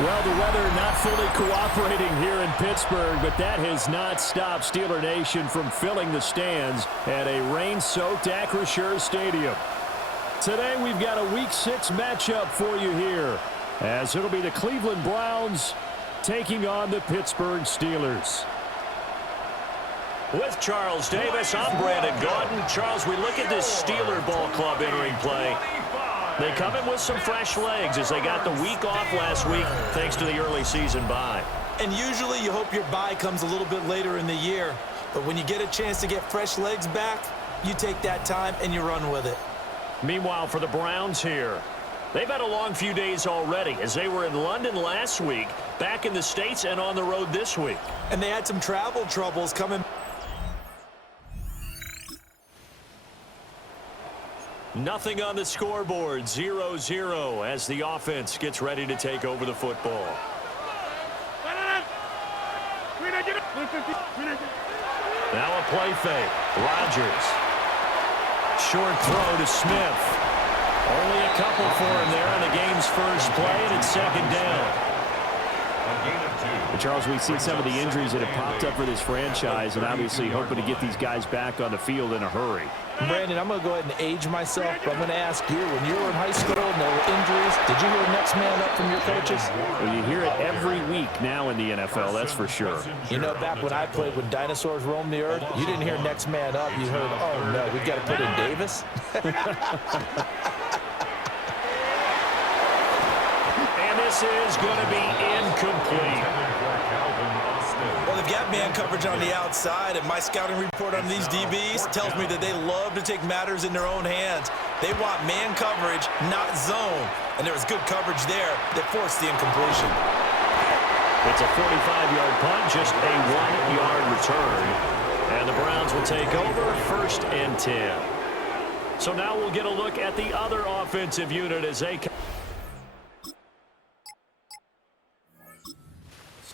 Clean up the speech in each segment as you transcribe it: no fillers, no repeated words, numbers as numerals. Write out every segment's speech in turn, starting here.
Well, the weather not fully cooperating here in Pittsburgh, but that has not stopped Steeler Nation from filling the stands at a rain-soaked Acrisure Stadium. Today, we've got a Week 6 matchup for you here, as it'll be the Cleveland Browns taking on the Pittsburgh Steelers. With Charles Davis, I'm Brandon Gaudin. Charles, we look at this Steeler ball club entering play. They come in with some fresh legs as they got the week off last week thanks to the early season bye. And usually you hope your bye comes a little bit later in the year. But when you get a chance to get fresh legs back, you take that time and you run with it. Meanwhile, for the Browns here, they've had a long few days already as they were in London last week, back in the States, and on the road this week. And they had some travel troubles coming. Nothing on the scoreboard, 0-0 as the offense gets ready to take over the football. Now a play fake. Rodgers. Short throw to Smith. Only a couple for him there on the game's first play, and it's second down. Charles, we've seen some of the injuries that have popped up for this franchise, and obviously hoping to get these guys back on the field in a hurry. Brandon, I'm going to go ahead and age myself, but I'm going to ask you, when you were in high school and there were injuries, did you hear next man up from your coaches? Well, you hear it every week now in the NFL, that's for sure. You know, back when I played when dinosaurs roamed the earth, you didn't hear next man up. You heard, oh, no, we've got to put in Davis. And this is going to be incomplete. Well, they've got man coverage on the outside, and my scouting report on these DBs tells me that they love to take matters in their own hands. They want man coverage, not zone. And there was good coverage there that forced the incompletion. It's a 45-yard punt, just a 1-yard return. And the Browns will take over 1st and 10. So now we'll get a look at the other offensive unit as they come.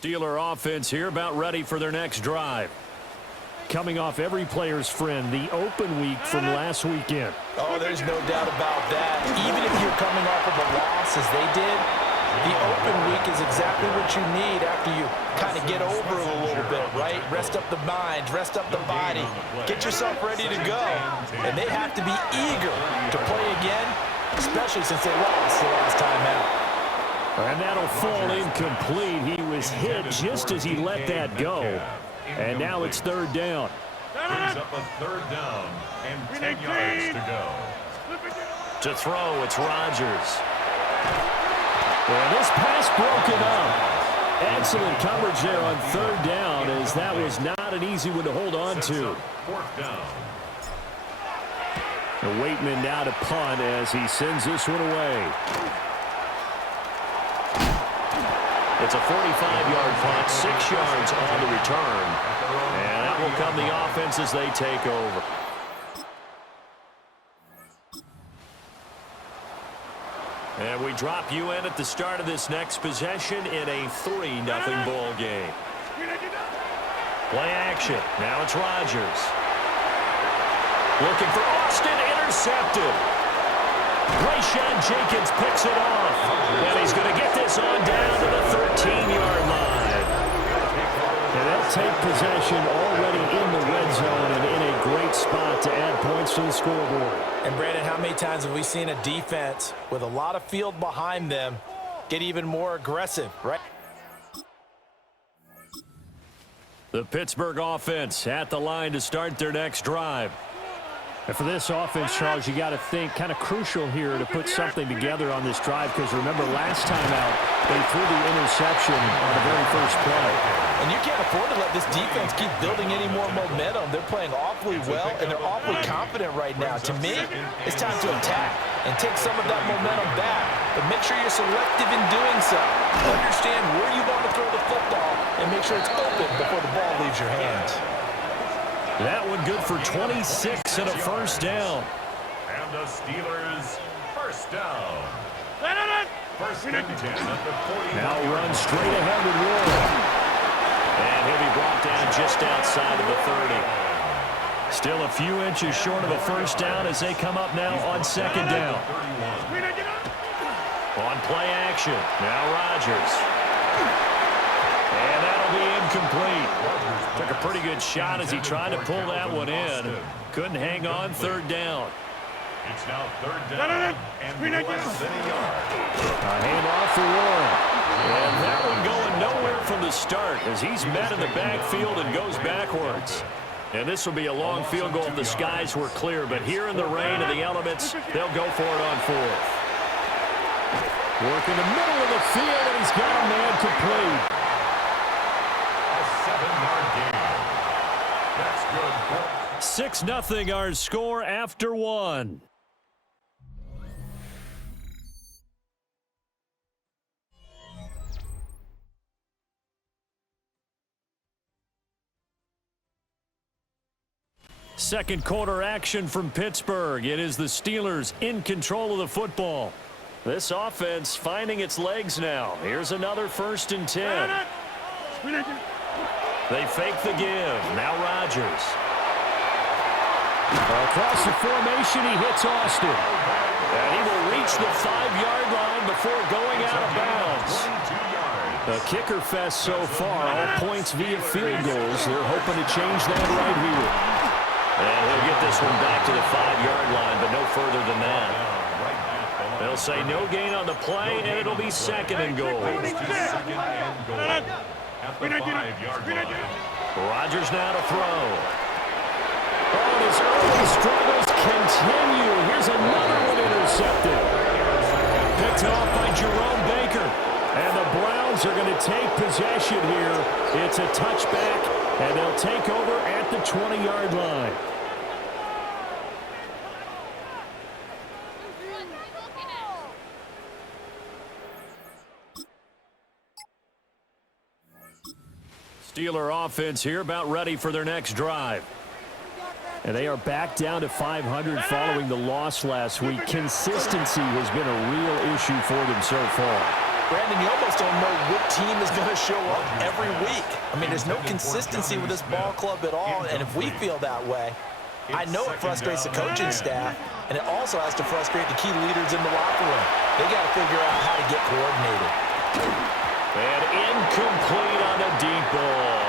Steeler offense here about ready for their next drive. Coming off every player's friend, the open week from last weekend. Oh, there's no doubt about that. Even if you're coming off of a loss as they did, the open week is exactly what you need after you kind of get over it a little bit, right? Rest up the mind, rest up the body, get yourself ready to go. And they have to be eager to play again, especially since they lost the last time out. And that'll fall incomplete. He was hit just as he let that go. And now it's 3rd down. Brings up a 3rd down and 10 yards to go. To throw, it's Rodgers. And this pass broken up. Excellent coverage there on 3rd down, as that was not an easy one to hold on to. 4th down. The Waitman now to punt as he sends this one away. It's a 45-yard punt, 6 yards on the return. And that will come the offense as they take over. And we drop you in at the start of this next possession in a 3-0 ball game. Play action. Now it's Rodgers. Looking for Austin, intercepted. Rayshawn Jenkins picks it off. And he's going to get this on down to the 13-yard line. And they'll take possession already in the red zone and in a great spot to add points to the scoreboard. And, Brandon, how many times have we seen a defense with a lot of field behind them get even more aggressive, right? The Pittsburgh offense at the line to start their next drive. And for this offense, Charles, you got to think kind of crucial here to put something together on this drive, because remember last time out they threw the interception on the very first play. And you can't afford to let this defense keep building any more momentum. They're playing awfully well, and they're awfully confident right now. To me, it's time to attack and take some of that momentum back. But make sure you're selective in doing so. Understand where you want to throw the football and make make sure it's open before the ball leaves your hands. That one good for 26 and a first down. And the Steelers first down. First and 10 at the 40. Now run straight ahead with Warren. And he'll be brought down just outside of the 30. Still a few inches short of a first down as they come up now on second down. On play action, now Rodgers. And that'll be incomplete. Took a pretty good shot as he tried to pull that one in. Couldn't hang on, third down. It's now third down and less than a yard. A handoff for Warren. And that one going nowhere from the start as he's met in the backfield and goes backwards. And this will be a long field goal if the skies were clear. But here in the rain and the elements, they'll go for it on fourth. Work in the middle of the field, and he's got a man complete. A 7-yard gain. That's good. 6-0 our score after one. Second quarter action from Pittsburgh. It is the Steelers in control of the football. This offense finding its legs now. Here's another first and 10. They fake the give. Now Rodgers. Across the formation, he hits Austin. And he will reach the 5-yard line before going out of bounds. A kicker fest so far, all points via field goals. They're hoping to change that right here. And he'll get this one back to the 5-yard line, but no further than that. They'll say no gain on the play, and it'll be second and goal. Rodgers now to throw. Oh, his early struggles continue. Here's another one intercepted. Picked off by Jerome Baker. And the Browns are going to take possession here. It's a touchback, and they'll take over at the 20-yard line. Steeler offense here about ready for their next drive. And they are back down to 500 following the loss last week. Consistency has been a real issue for them so far. Brandon, you almost don't know what team is going to show up every week. I mean, there's no consistency with this ball club at all, and if we feel that way, I know it frustrates the coaching staff, and it also has to frustrate the key leaders in the locker room. They got to figure out how to get coordinated. And incomplete on a deep ball.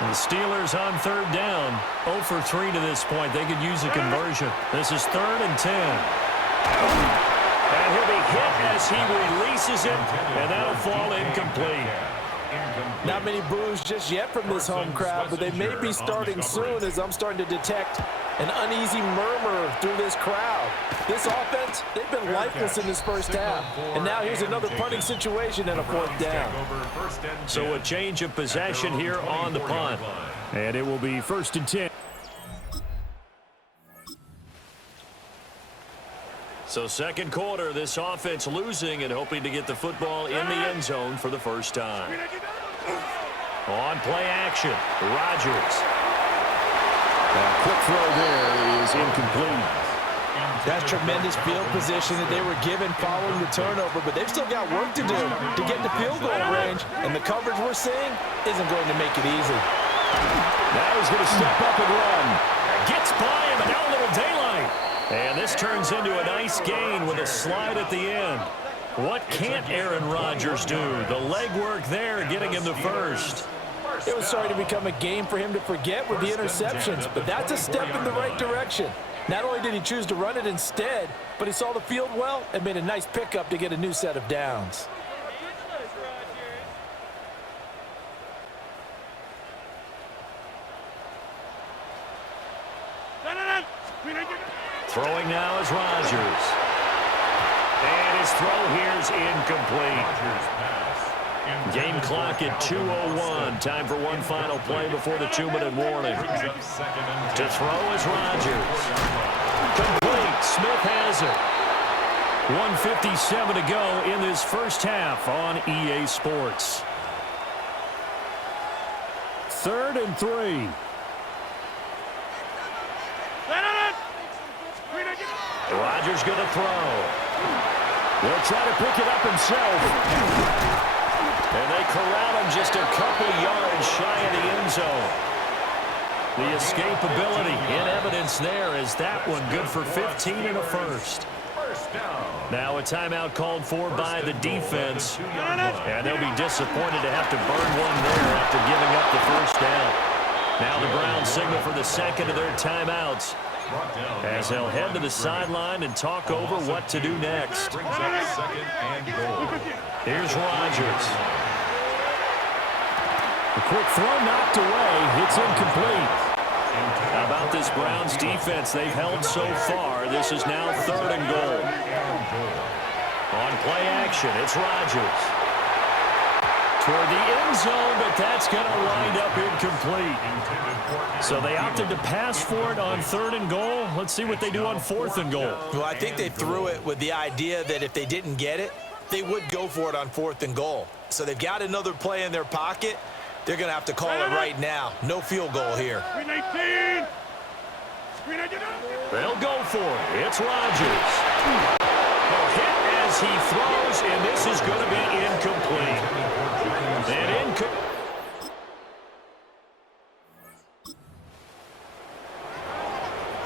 And the Steelers on third down, 0 for 3 to this point. They could use a conversion. This is 3rd and 10. And he'll be hit as he releases it, and that'll fall incomplete. Not many boos just yet from this home crowd, but they may be starting soon as I'm starting to detect an uneasy murmur through this crowd. This offense, they've been lifeless in this first half. And now here's another punting situation and a 4th down. So a change of possession here on the punt. And it will be 1st and 10. So second quarter, this offense losing and hoping to get the football in the end zone for the first time. On play action, Rodgers. A quick throw there is incomplete. That's tremendous field position that they were given following the turnover, but they've still got work to do to get to field goal range, and the coverage we're seeing isn't going to make it easy. Now he's going to step up and run. Gets by him, and now a little daylight. And this turns into a nice gain with a slide at the end. What can't Aaron Rodgers do? The legwork there getting him the first. It was starting to become a game for him to forget with the interceptions, but that's a step in the right direction. Not only did he choose to run it instead, but he saw the field well and made a nice pickup to get a new set of downs. Throwing now is Rodgers. And his throw here's incomplete. Game clock at 2:01. Time for one final play before the 2-minute warning. To throw is Rodgers. Complete. Smith has it. 1:57 to go in this first half on EA Sports. 3rd and 3. Rodgers going to throw. He'll try to pick it up himself. And they corral him just a couple yards shy of the end zone. The escapability in evidence there as that one good for 15 and a first. Now a timeout called for by the defense. And they'll be disappointed to have to burn one there after giving up the first down. Now the Browns signal for the second of their timeouts, as they'll head to the sideline and talk over what to do next. Here's Rodgers. A quick throw knocked away. It's incomplete. How about this Browns defense? They've held so far. This is now 3rd and goal. On play action, it's Rodgers. Toward the end zone, but that's going to wind up incomplete. So they opted to pass for it on 3rd and goal. Let's see what they do on 4th and goal. Well, I think they threw it with the idea that if they didn't get it, they would go for it on 4th and goal. So they've got another play in their pocket. They're going to have to call it right now. No field goal here. They'll go for it. It's Rodgers. A hit as he throws, and this is going to be incomplete.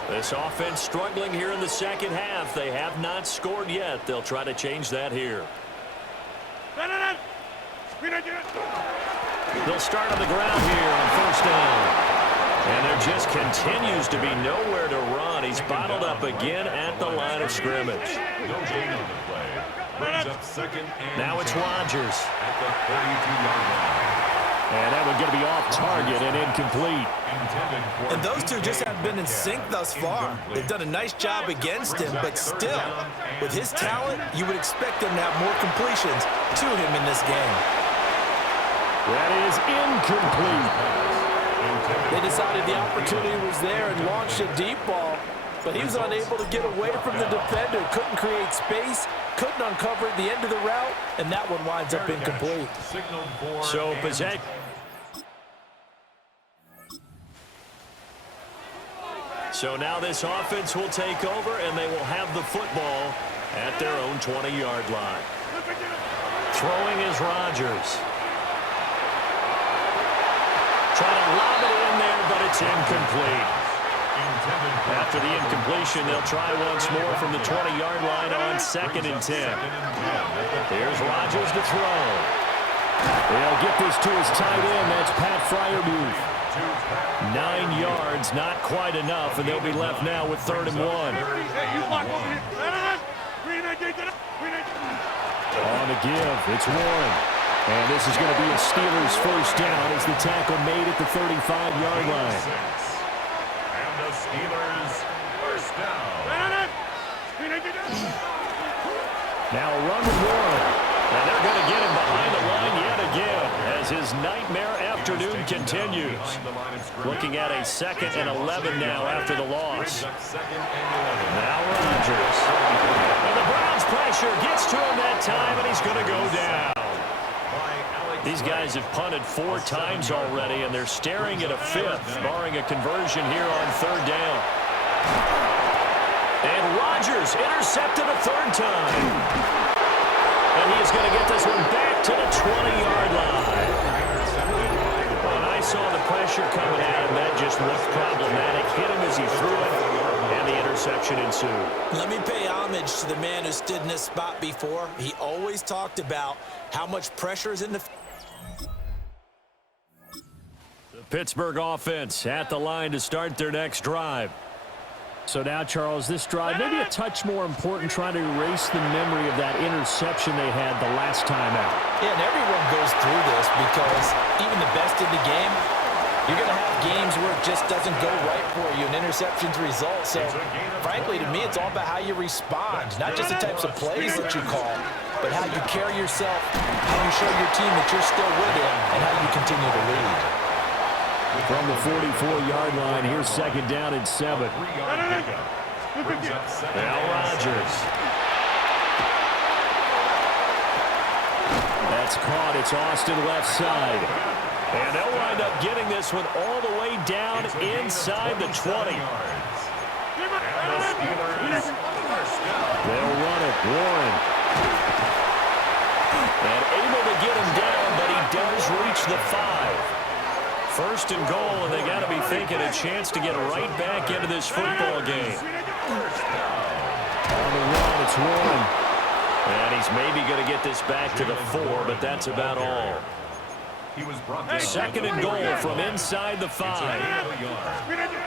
This offense struggling here in the second half. They have not scored yet. They'll try to change that here. They'll start on the ground here on 1st down. And there just continues to be nowhere to run. He's bottled up again at the line of scrimmage. Now it's Rodgers. And that one's going to be off target and incomplete. And those two just haven't been in sync thus far. They've done a nice job against him, but still, with his talent, you would expect him to have more completions to him in this game. That is incomplete. They decided the opportunity was there and launched a deep ball, but he was unable to get away from the defender, couldn't create space, couldn't uncover the end of the route, and that one winds up incomplete. So possession. So now this offense will take over, and they will have the football at their own 20-yard line. Throwing is Rodgers. Trying to lob it in there, but it's incomplete. After the incompletion, they'll try once more from the 20-yard line on 2nd and 10. Here's Rodgers to throw. They'll get this to his tight end. That's Pat Freiermuth. 9 yards, not quite enough, and they'll be left now with 3rd and 1. On the give, it's Warren. And this is going to be a Steelers first down as the tackle made at the 35-yard line. And the Steelers first down. Now a run with Warren. And they're going to get him behind the line yet again as his nightmare afternoon continues. Looking at a 2nd and 11 now after the loss. Now Rodgers. And the Browns pressure gets to him that time, and he's going to go down. These guys have punted 4 times already, and they're staring at a 5th, barring a conversion here on 3rd down. And Rodgers intercepted a 3rd time. And he is going to get this one back to the 20-yard line. When I saw the pressure coming at him, that just looked problematic. Hit him as he threw it, and the interception ensued. Let me pay homage to the man who stood in this spot before. He always talked about how much pressure is in the Pittsburgh offense at the line to start their next drive. So now, Charles, this drive maybe a touch more important, trying to erase the memory of that interception they had the last time out. Yeah, and everyone goes through this because even the best in the game, you're going to have games where it just doesn't go right for you, and interceptions result. So, frankly, to me, it's all about how you respond, not just the types of plays that you call, but how you carry yourself, how you show your team that you're still with it, and how you continue to lead. From the 44-yard line, here's 2nd down and 7. Now Rodgers. That's caught. It's Austin left side. And they'll wind up getting this one all the way down inside the 20. They'll run it. Warren. And able to get him down, but he does reach the 5. First and goal, and they got to be thinking a chance to get right back into this football game. On the run, it's Warren. And he's maybe going to get this back to the 4, but that's about all. Second and goal from inside the 5.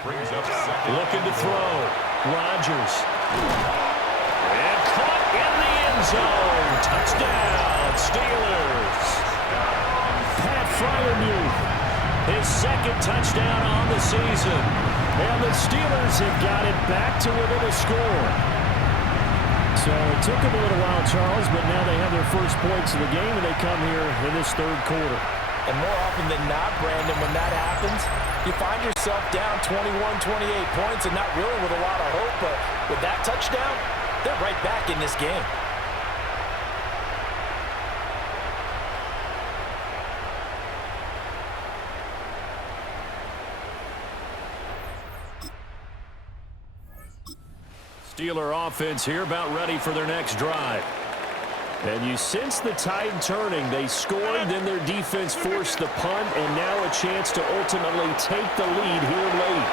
Looking to throw. Rodgers. And caught in the end zone. Touchdown, Steelers. Pat Freiermuth, his second touchdown on the season. And the Steelers have got it back to within a score. So it took them a little while, Charles, but now they have their first points of the game, and they come here in this third quarter. And more often than not, Brandon, when that happens, you find yourself down 21, 28 points and not really with a lot of hope, but with that touchdown, they're right back in this game. Steeler offense here about ready for their next drive. And you sense the tide turning. They scored, then their defense forced the punt, and now a chance to ultimately take the lead here late.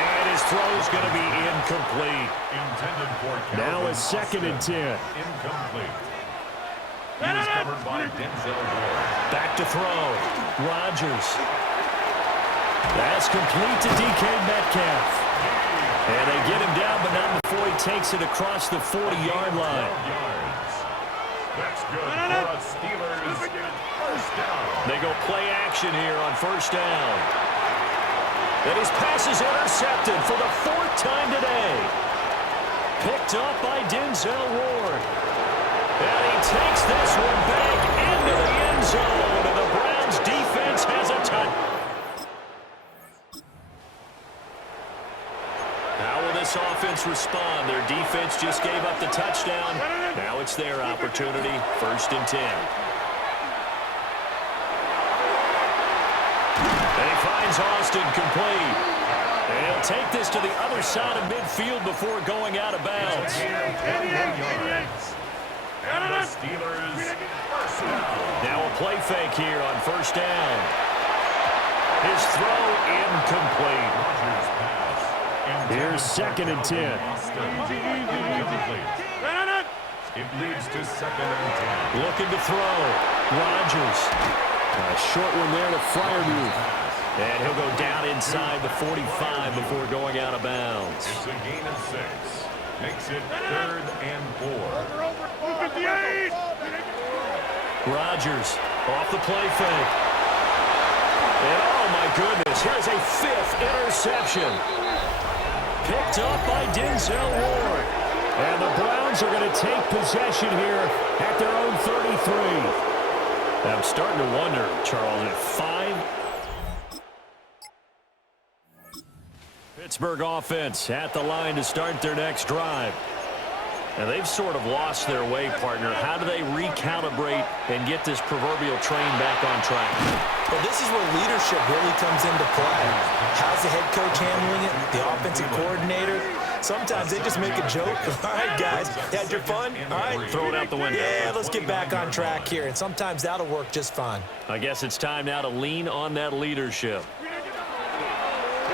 And his throw's going to be incomplete. Now a 2nd and 10. Incomplete. He was covered by Denzel Ward. Back to throw. Rodgers. That's complete to DK Metcalf. And they get him down, but not before he takes it across the 40-yard line. That's good for us Steelers. First down. They go play action here on first down. And his pass is intercepted for the 4th time today. Picked up by Denzel Ward. And he takes this one back into the end zone. And the Browns defense has a touchdown. How will this offense respond? Their defense just gave up the touchdown. Now it's their opportunity. 1st and 10. And he finds Austin complete. And he'll take this to the other side of midfield before going out of bounds. And the Steelers first down. Now a play fake here on first down. His throw incomplete. Here's 2nd and 10. It leads to 2nd and 10. Looking to throw. Rodgers. A short one there to Freiermuth. And he'll go down inside the 45 before going out of bounds. It's a gain of 6. Makes it 3rd and 4. Rodgers off the play fake. And oh my goodness, here's a 5th interception. Picked up by Denzel Ward. And the Browns are going to take possession here at their own 33. I'm starting to wonder, Charles, if 5. Pittsburgh offense at the line to start their next drive. Now, they've sort of lost their way, partner. How do they recalibrate and get this proverbial train back on track? Well, this is where leadership really comes into play. How's the head coach handling it? The offensive coordinator? Sometimes they just make a joke. All right, guys, had your fun? All right. Throw it out the window. Yeah, let's get back on track here. And sometimes that'll work just fine. I guess it's time now to lean on that leadership.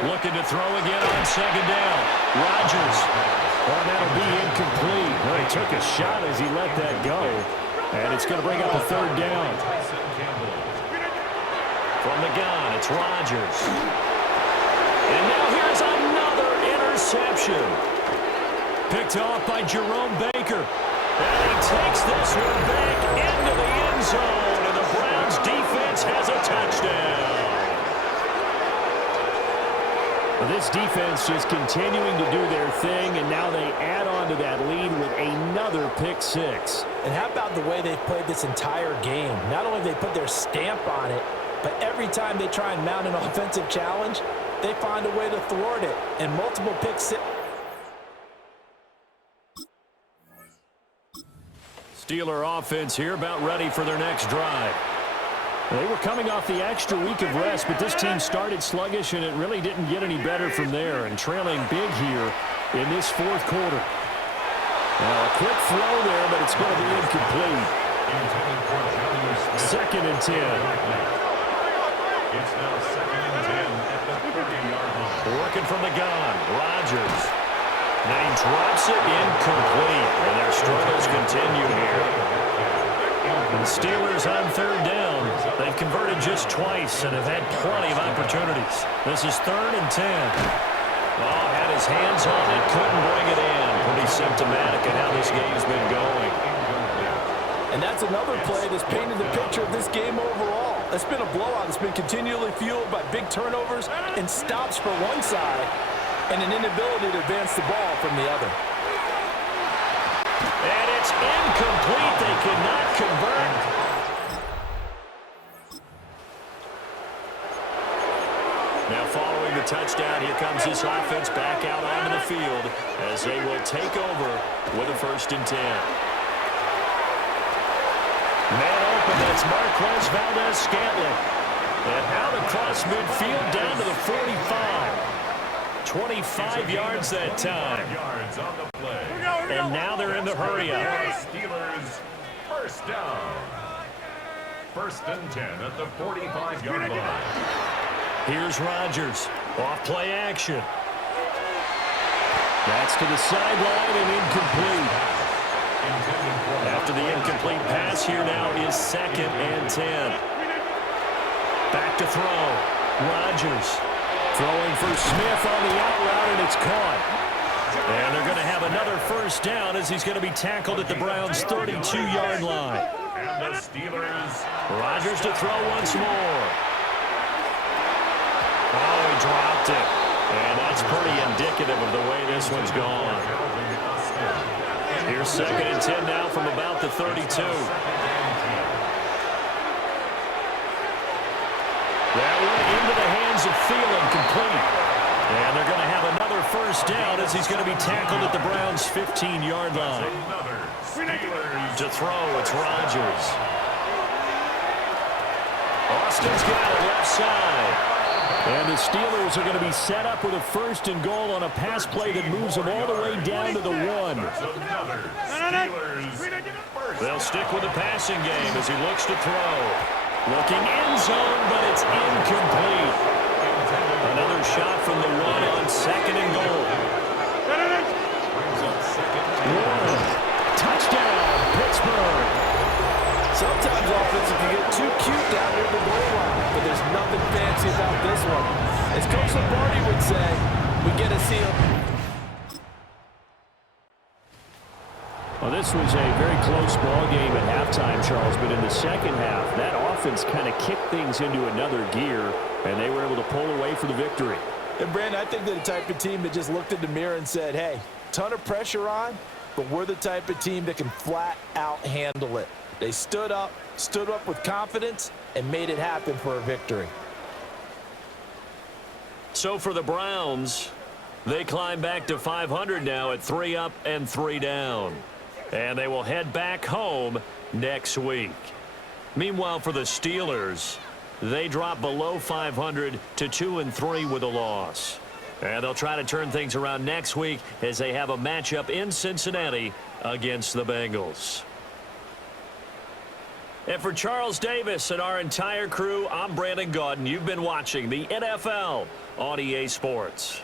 Looking to throw again on 2nd down. Rodgers. Oh, that'll be incomplete. Well, he took a shot as he let that go. And it's going to bring up a 3rd down. From the gun, it's Rodgers. And now here's another interception. Picked off by Jerome Baker. And he takes this one back into the end zone. And the Browns defense has a touchdown. This defense just continuing to do their thing, and now they add on to that lead with another pick 6. And how about the way they've played this entire game? Not only have they put their stamp on it, but every time they try and mount an offensive challenge, they find a way to thwart it. And multiple pick 6. Steeler offense here about ready for their next drive. They were coming off the extra week of rest, but this team started sluggish, and it really didn't get any better from there, and trailing big here in this fourth quarter. Now, a quick throw there, but it's going to be incomplete. 2nd and 10. It's now 2nd and 10 at the 30-yard line. Working from the gun, Rodgers. Now he drops it incomplete, and their struggles continue here. The Steelers on 3rd down. They've converted just twice and have had plenty of opportunities. This is 3rd and 10. Oh, had his hands on it, couldn't bring it in. Pretty symptomatic of how this game's been going. And that's another play that's painted the picture of this game overall. It's been a blowout. It's been continually fueled by big turnovers and stops for one side and an inability to advance the ball from the other. And it's incomplete. They could not convert. Now following the touchdown, here comes this offense back out onto the field as they will take over with a 1st and 10. Man open, that's Marquez Valdez-Scantling. And out across midfield down to the 45. 25 yards that time. Yards on the play. And now they're in the hurry-up. Steelers, 1st down. 1st and 10 at the 45-yard line. Here's Rodgers. Off play action. That's to the sideline and incomplete. After the incomplete pass, here now is 2nd and 10. Back to throw. Rodgers throwing for Smith on the out route, and it's caught. And they're going to have another 1st down as he's going to be tackled at the Browns' 32-yard line. And the Steelers. Rodgers to throw once more. Oh, he dropped it. And that's pretty indicative of the way this one's gone. Here's 2nd and 10 now from about the 32. That one into the hands of Thielen, complete. And they're going to have another 1st down as he's going to be tackled at the Browns' 15-yard line. To throw, it's Rodgers. Austin's got it left side. And the Steelers are going to be set up with a 1st and goal on a pass play that moves them all the way down to the 1. They'll stick with the passing game as he looks to throw. Looking end zone, but it's incomplete. Another shot from the 1 on 2nd and goal. Touchdown, Pittsburgh. Sometimes offenses can get too cute down near the goal line, but there's nothing fancy about this one. As Coach Lombardi would say, we get to see him. Well, this was a very close ball game at halftime, Charles, but in the second half, that offense kind of kicked things into another gear, and they were able to pull away for the victory. And, Brandon, I think they're the type of team that just looked in the mirror and said, hey, ton of pressure on, but we're the type of team that can flat out handle it. They stood up with confidence, and made it happen for a victory. So for the Browns, they climb back to 500 now at 3 up and 3 down. And they will head back home next week. Meanwhile, for the Steelers, they drop below 500 to 2-3 with a loss. And they'll try to turn things around next week as they have a matchup in Cincinnati against the Bengals. And for Charles Davis and our entire crew, I'm Brandon Gaudin. You've been watching the NFL on EA Sports.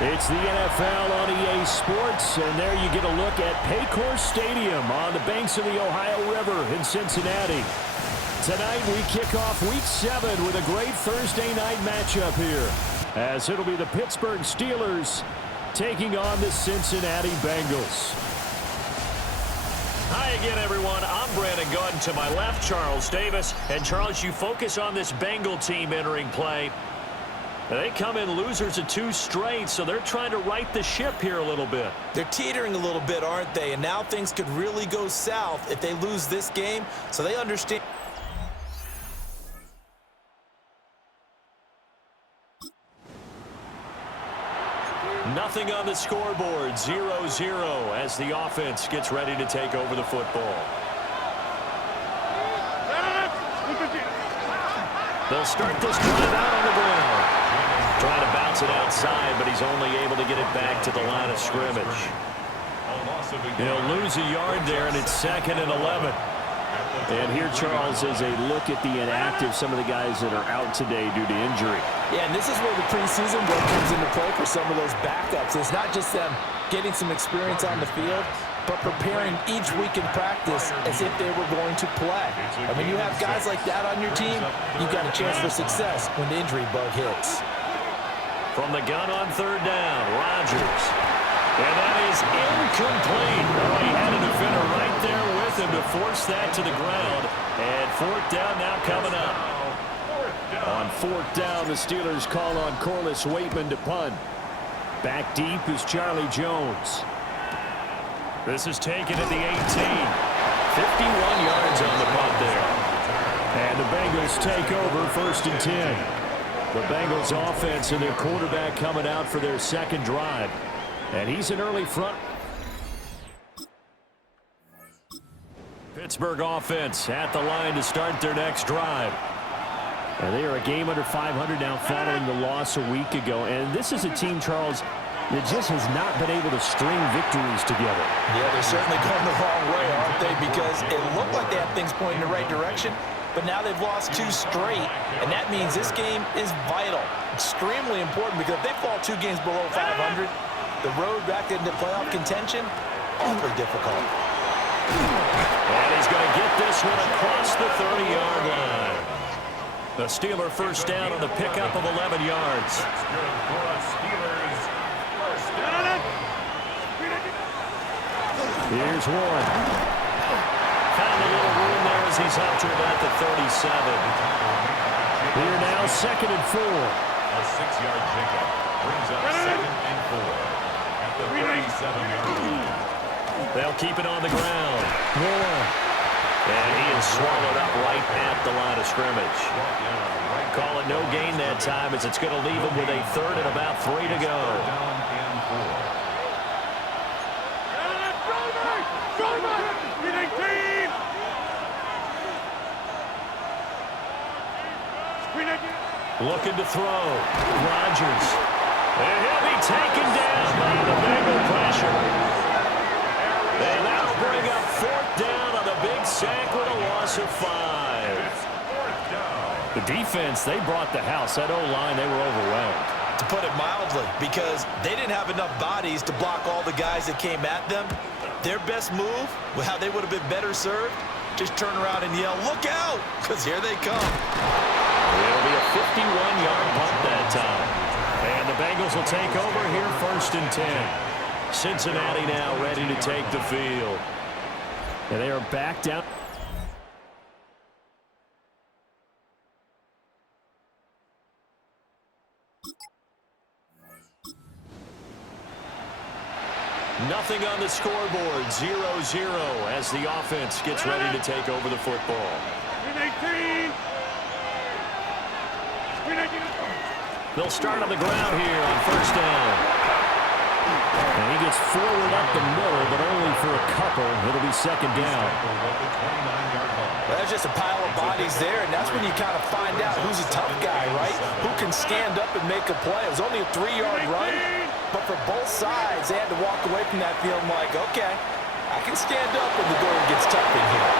It's the NFL on EA Sports, and there you get a look at Paycor Stadium on the banks of the Ohio River in Cincinnati. Tonight we kick off Week 7 with a great Thursday night matchup here, as it'll be the Pittsburgh Steelers taking on the Cincinnati Bengals. Hi again, everyone. I'm Brandon Gordon. To my left, Charles Davis. And, Charles, you focus on this Bengal team entering play. They come in losers of 2 straight, so they're trying to right the ship here a little bit. They're teetering a little bit, aren't they? And now things could really go south if they lose this game, so they understand. Nothing on the scoreboard, 0-0 as the offense gets ready to take over the football. They'll start this drive out on the ground. Trying to bounce it outside, but he's only able to get it back to the line of scrimmage. He'll lose a yard there, and it's 2nd and 11. And here, Charles, is a look at the inactive, some of the guys that are out today due to injury. Yeah, and this is where the preseason work comes into play for some of those backups. It's not just them getting some experience on the field, but preparing each week in practice as if they were going to play. And when you have guys like that on your team, you've got a chance for success when the injury bug hits. From the gun on 3rd down, Rodgers. And that is incomplete. Oh, he had a defender right there with him to force that to the ground. And 4th down now coming up. On 4th down, the Steelers call on Corliss Waitman to punt. Back deep is Charlie Jones. This is taken at the 18. 51 yards on the punt there. And the Bengals take over 1st and 10. The Bengals offense and their quarterback coming out for their 2nd drive. And he's an early front. Pittsburgh offense at the line to start their next drive. And they are a game under 500 now following the loss a week ago. And this is a team, Charles, that just has not been able to string victories together. Yeah, they're certainly going the wrong way, aren't they? Because it looked like they had things pointing in the right direction, but now they've lost 2 straight, and that means this game is vital, extremely important, because if they fall 2 games below 500, the road back into playoff contention, awfully difficult. And he's going to get this one across the 30-yard line. The Steeler 1st down on the pickup of 11 yards. Here's one. Found a little room there as he's up to about the 37. Here now, 2nd and 4. A 6-yard pickup brings up 2nd and 4 at the 37-yard line. They'll keep it on the ground. More. And he is swallowed up right at the line of scrimmage. Call it no gain that time as it's going to leave him with a 3rd and about 3 to go. Down and 4. Looking to throw. Rodgers. And he'll be taken down by the Bengal pressure. They now bring up 4th down on the big sack with a loss of 5. The defense, they brought the house. That O-line, they were overwhelmed. To put it mildly, because they didn't have enough bodies to block all the guys that came at them. Their best move, well, how they would have been better served, just turn around and yell, "Look out!" because here they come. It'll be a 51-yard punt that time. And the Bengals will take over here 1st and 10. Cincinnati now ready to take the field. And they are back down. Nothing on the scoreboard, 0-0 as the offense gets ready to take over the football. They'll start on the ground here on 1st down. And he gets forward up the middle, but only for a couple. It'll be second down. Well, there's just a pile of bodies there, and that's when you kind of find out who's a tough guy, right? Who can stand up and make a play. It was only a 3-yard run, but for both sides, they had to walk away from that feeling like, okay, I can stand up when the going gets tough in here.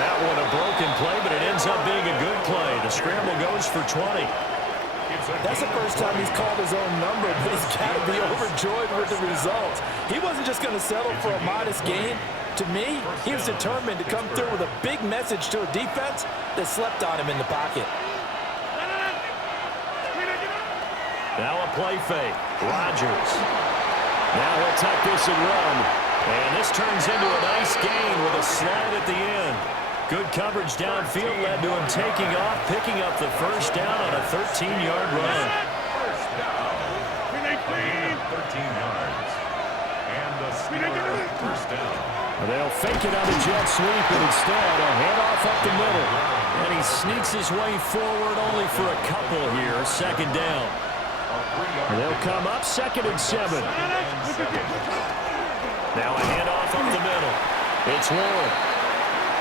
That one a broken play, but it ends up being a good play. The scramble goes for 20. That's the first time he's called his own number, but he's got to be overjoyed with the results. He wasn't just going to settle for a modest gain. To me, he was determined to come through with a big message to a defense that slept on him in the pocket. Now a play fake. Rodgers. Now he'll tuck this and run. And this turns into a nice gain with a slide at the end. Good coverage downfield led to him taking off, picking up the first down on a 13-yard run. First down. 13 yards. And the Steelers first down. They'll fake it on the jet sweep, but instead a handoff up the middle. And he sneaks his way forward only for a couple here. Second down. And they'll come up 2nd and 7. Now a handoff up the middle. It's Warren.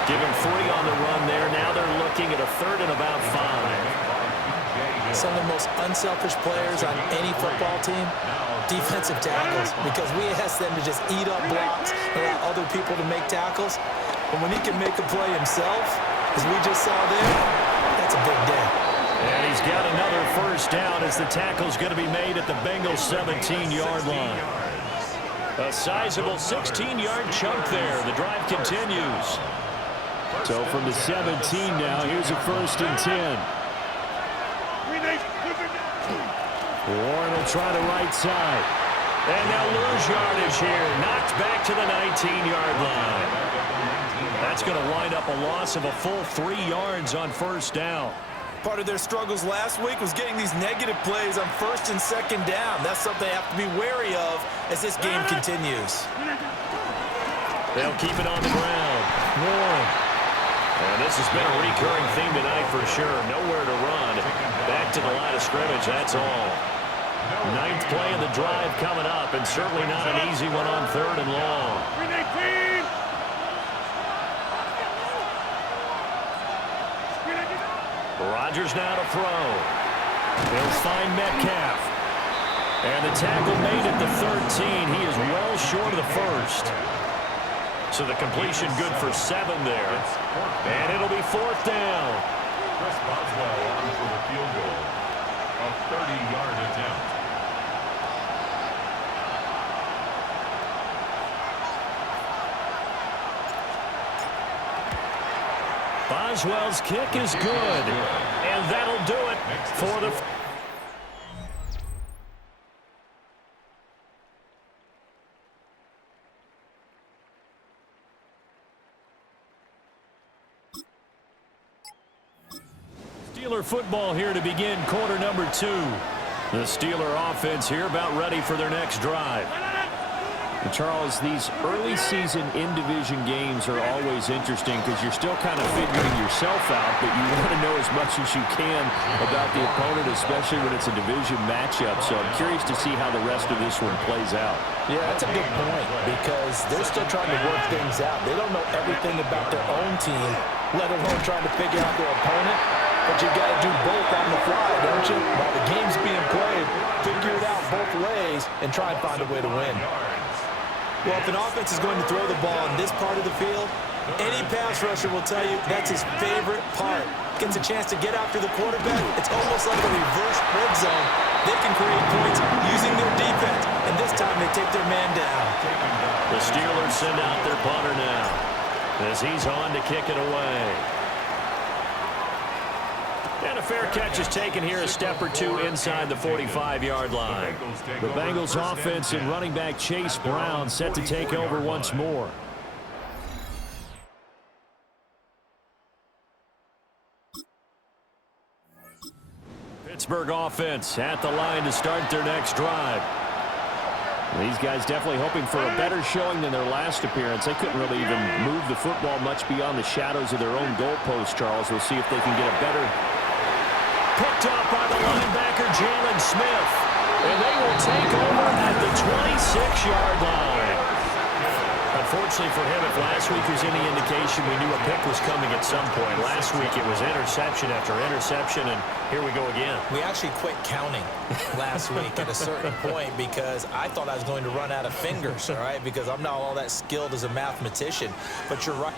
Give him 3 on the run there. Now they're looking at a 3rd and about 5. Some of the most unselfish players on any football team, defensive tackles, because we ask them to just eat up blocks and allow other people to make tackles. But when he can make a play himself, as we just saw there, that's a big day. And he's got another first down as the tackle's going to be made at the Bengals' 17-yard line. A sizable 16-yard chunk there. The drive continues. So from the 17 now, here's a 1st and 10. Warren will try the right side. And they'll lose yardage here. Knocked back to the 19-yard line. That's going to wind up a loss of a full 3 yards on first down. Part of their struggles last week was getting these negative plays on 1st and 2nd down. That's something they have to be wary of as this game continues. They'll keep it on the ground. Warren. And this has been a recurring theme tonight for sure. Nowhere to run. Back to the line of scrimmage, that's all. 9th play of the drive coming up, and certainly not an easy one on 3rd and long. Rodgers now to throw. He'll find Metcalf. And the tackle made at the 13. He is well short of the 1st. So the completion good for 7 there. And it'll be 4th down. Chris Boswell on for the field goal. A 30-yard attempt. Boswell's kick is good. And that'll do it for the... Steeler football here to begin quarter number 2. The Steeler offense here about ready for their next drive. And Charles, these early season in-division games are always interesting because you're still kind of figuring yourself out, but you want to know as much as you can about the opponent, especially when it's a division matchup. So I'm curious to see how the rest of this one plays out. Yeah, that's a good point because they're still trying to work things out. They don't know everything about their own team, let alone trying to figure out their opponent. But you got to do both on the fly, don't you? While the game's being played, figure it out both ways and try and find a way to win. Well, if an offense is going to throw the ball in this part of the field, any pass rusher will tell you that's his favorite part. Gets a chance to get after the quarterback. It's almost like a reverse red zone. They can create points using their defense, and this time they take their man down. The Steelers send out their punter now as he's on to kick it away. And a fair catch is taken here a step or two inside the 45-yard line. The Bengals offense and running back Chase Brown set to take over once more. Pittsburgh offense at the line to start their next drive. These guys definitely hoping for a better showing than their last appearance. They couldn't really even move the football much beyond the shadows of their own goalpost, Charles. We'll see if they can get a better... Picked up by the linebacker, Jalen Smith. And they will take over at the 26-yard line. Unfortunately for him, if last week was any indication, we knew a pick was coming at some point. Last week it was interception after interception, and here we go again. We actually quit counting last week at a certain point because I thought I was going to run out of fingers, all right, because I'm not all that skilled as a mathematician. But you're right.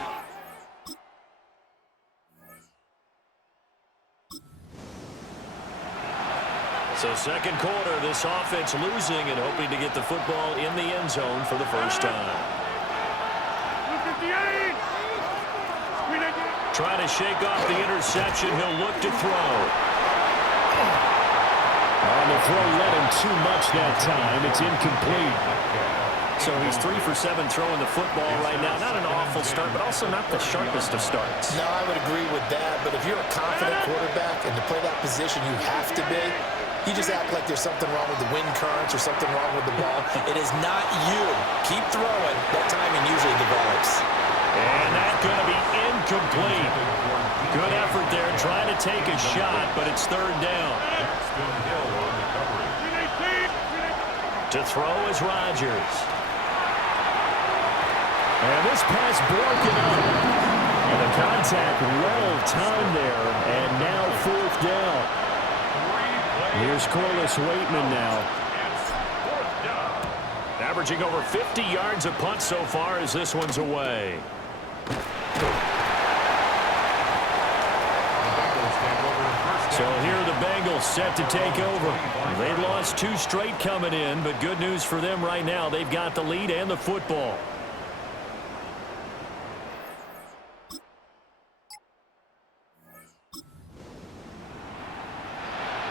So second quarter, this offense losing and hoping to get the football in the end zone for the first time. Trying to shake off the interception. He'll look to throw. On the throw, led him too much that time. It's incomplete. So he's 3 for 7 throwing the football right now. Not an awful start, but also not the sharpest of starts. No, I would agree with that. But if you're a confident quarterback and to play that position, you have to be. You just act like there's something wrong with the wind currents or something wrong with the ball. It is not you. Keep throwing. That timing usually develops. And that's going to be incomplete. Good effort there, trying to take a shot, but it's third down. To throw is Rodgers. And this pass broken up. And the contact well timed there. And now fourth down. Here's Corliss Waitman now. Averaging over 50 yards a punt so far as this one's away. So here are the Bengals set to take over. They lost 2 straight coming in, but good news for them right now. They've got the lead and the football.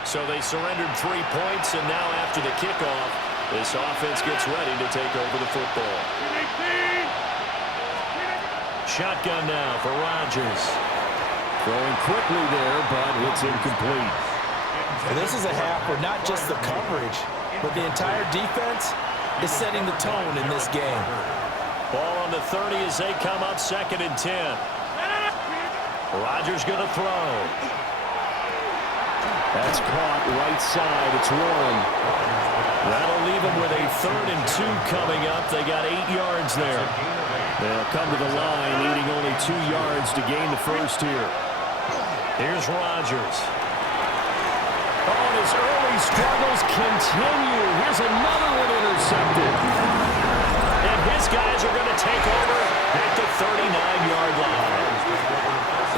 So they surrendered 3 points, and now after the kickoff, this offense gets ready to take over the football. Shotgun now for Rodgers. Throwing quickly there, but it's incomplete. This is a half where not just the coverage, but the entire defense is setting the tone in this game. Ball on the 30 as they come up 2nd and 10. Rodgers going to throw. That's caught right side. It's Warren. That'll leave them with a 3rd and 2 coming up. They got 8 yards there. They'll come to the line, needing only 2 yards to gain the first here. Here's Rodgers. Oh, and his early struggles continue. Here's another one intercepted. And his guys are going to take over at the 39-yard line.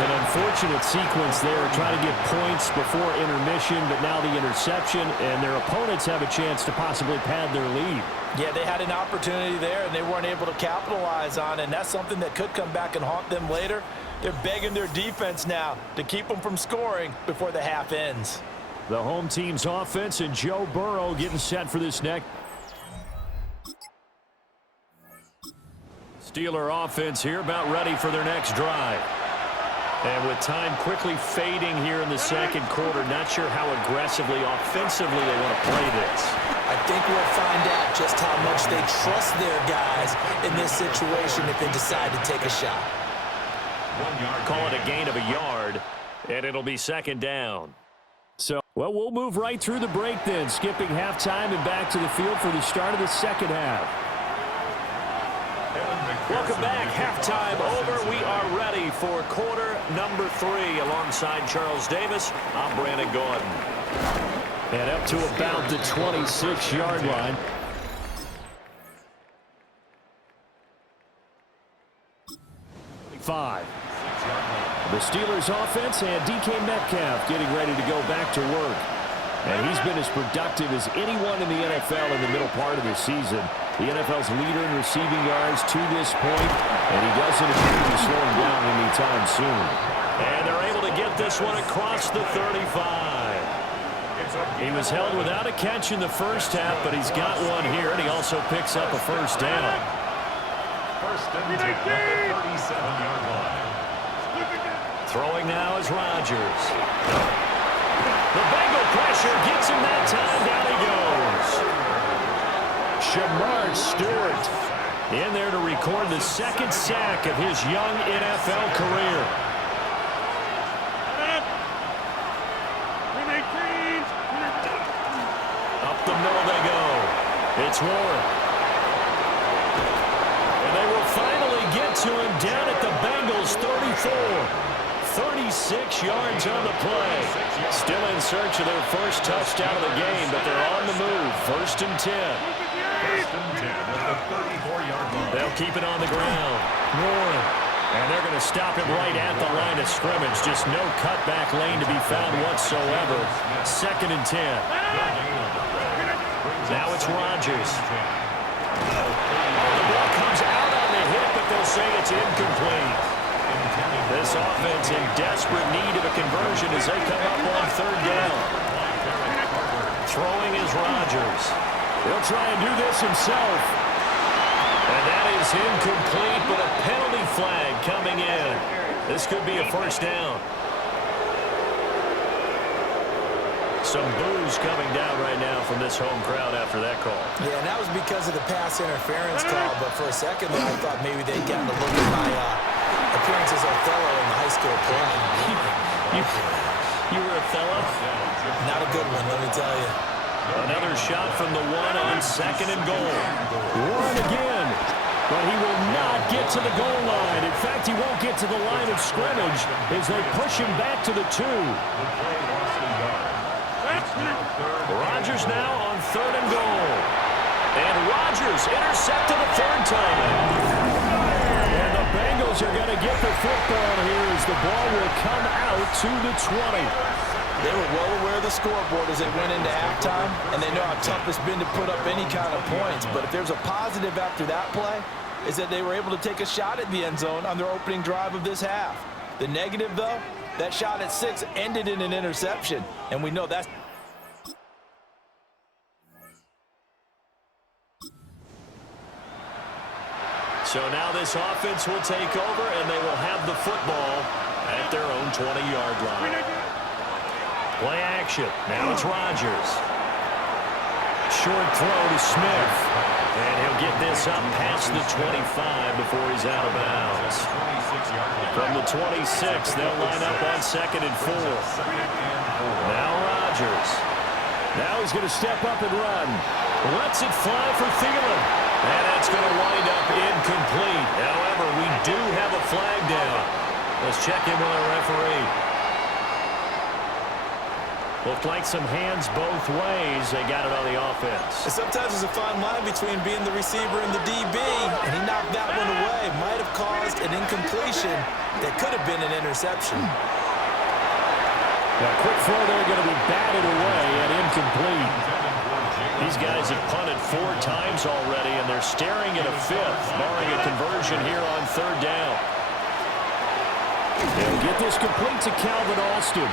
An unfortunate sequence there, trying to get points before intermission, but now the interception, and their opponents have a chance to possibly pad their lead. Yeah, they had an opportunity there, and they weren't able to capitalize on it, and that's something that could come back and haunt them later. They're begging their defense now to keep them from scoring before the half ends. The home team's offense and Joe Burrow getting set for this next. Steeler offense here about ready for their next drive. And with time quickly fading here in the second quarter, not sure how aggressively, offensively they want to play this. I think we'll find out just how much they trust their guys in this situation if they decide to take a shot. Call it a gain of a yard, and it'll be 2nd down. So, well, we'll move right through the break then, skipping halftime and back to the field for the start of the second half. Welcome back. Halftime over. We are ready for quarter number 3. Alongside Charles Davis, I'm Brandon Gordon. And up to about the 26-yard line. The Steelers offense and DK Metcalf getting ready to go back to work. And he's been as productive as anyone in the NFL in the middle part of the season. The NFL's leader in receiving yards to this point, and he doesn't appear to be slowing down anytime soon. And they're able to get this one across the 35. He was held without a catch in the first half, but he's got one here, and he also picks up a first down. First and 10 at the 37-yard line. Throwing now is Rodgers. The Bengal pressure gets him that time. Down he goes. Shamar Stewart in there to record the 2nd sack of his young NFL career. Up the middle they go. It's Warren. And they will finally get to him down at the Bengals' 34. 36 yards on the play. Still in search of their first touchdown of the game, but they're on the move. 1st and 10. 1st and 10 at the 34-yard line. They'll keep it on the ground. Warren. And they're going to stop him right at the line of scrimmage. Just no cutback lane to be found whatsoever. 2nd and 10. Now it's Rodgers. The ball comes out on the hit, but they'll say it's incomplete. This offense in desperate need of a conversion as they come up on 3rd down. Throwing is Rodgers. He'll try and do this himself. And that is incomplete, but a penalty flag coming in. This could be a 1st down. Some boos coming down right now from this home crowd after that call. Yeah, and that was because of the pass interference call, but for a second there, I thought maybe they'd gotten a look at my appearance as Othello in the high school play. You were Othello? Not a good one, let me tell you. Another shot from the 1 on 2nd and goal. Warren again, but he will not get to the goal line. In fact, he won't get to the line of scrimmage as they push him back to the 2. Rodgers now on 3rd and goal. And Rodgers intercepted a 3rd time. And the Bengals are going to get the football here as the ball will come out to the 20. They were well aware of the scoreboard as they went into halftime, and they know how tough it's been to put up any kind of points. But if there's a positive after that play, is that they were able to take a shot at the end zone on their opening drive of this half. The negative, though, that shot at 6 ended in an interception, and we know that's... So now this offense will take over, and they will have the football at their own 20-yard line. Play action. Now it's Rodgers. Short throw to Smith. And he'll get this up past the 25 before he's out of bounds. From the 26, they'll line up on 2nd and 4. Now Rodgers. Now he's going to step up and run. Lets it fly for Thielen. And that's going to wind up incomplete. However, we do have a flag down. Let's check in with our referee. Looked like some hands both ways. They got it on the offense. Sometimes there's a fine line between being the receiver and the DB, and he knocked that one away. Might have caused an incompletion that could have been an interception. Now, quick throw there going to be batted away and incomplete. These guys have punted 4 times already, and they're staring at a 5th, barring a conversion here on 3rd down. They'll get this complete to Calvin Alston.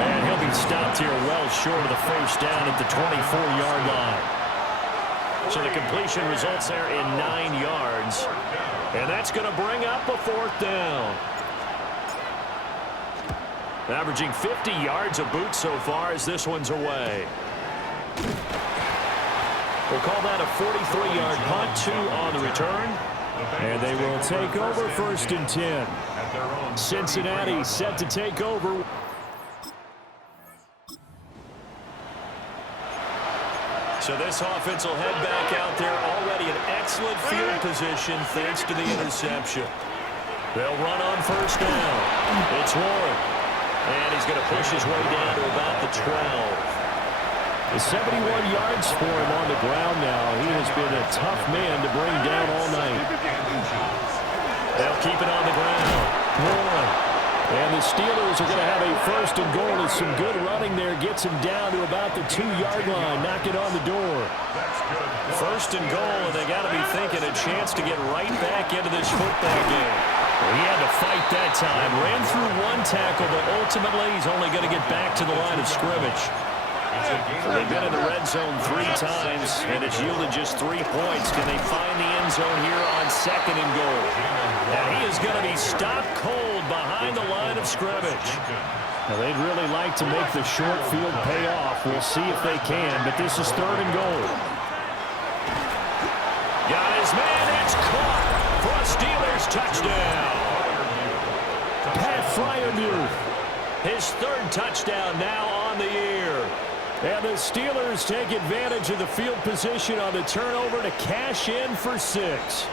And he'll be stopped here well short of the 1st down at the 24-yard line. So the completion results there in 9 yards. And that's going to bring up a 4th down. Averaging 50 yards a boot so far as this one's away. We'll call that a 43-yard punt, 2 on the return. And they will take over 1st and 10. Cincinnati set to take over. So this offense will head back out there, already in excellent field position thanks to the interception. They'll run on 1st down. It's Warren. And he's going to push his way down to about the 12. It's 71 yards for him on the ground now. He has been a tough man to bring down all night. They'll keep it on the ground. Warren. And the Steelers are going to have a 1st and goal as some good running there gets him down to about the 2-yard line. Knock it on the door. 1st and goal, and they got to be thinking a chance to get right back into this football game. Well, he had to fight that time. Ran through 1 tackle, but ultimately he's only going to get back to the line of scrimmage. They've been in the red zone 3 times, and it's yielded just 3 points. Can they find the end zone here on 2nd and goal? Now he is going to be stopped cold behind the line of scrimmage. Now they'd really like to make the short field pay off. We'll see if they can, but this is 3rd and goal. Got his man, it's caught for a Steelers touchdown. Pat Fryermuth, his 3rd touchdown now on the year. And the Steelers take advantage of the field position on the turnover to cash in for 6.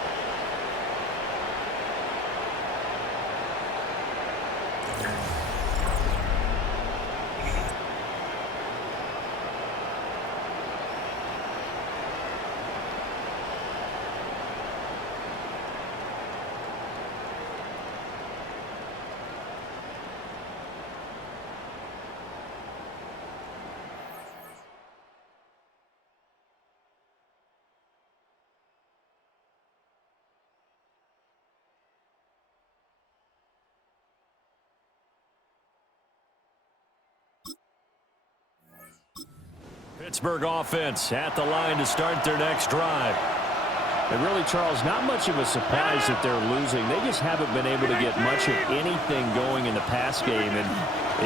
Pittsburgh offense at the line to start their next drive. And really, Charles, not much of a surprise that they're losing. They just haven't been able to get much of anything going in the pass game. And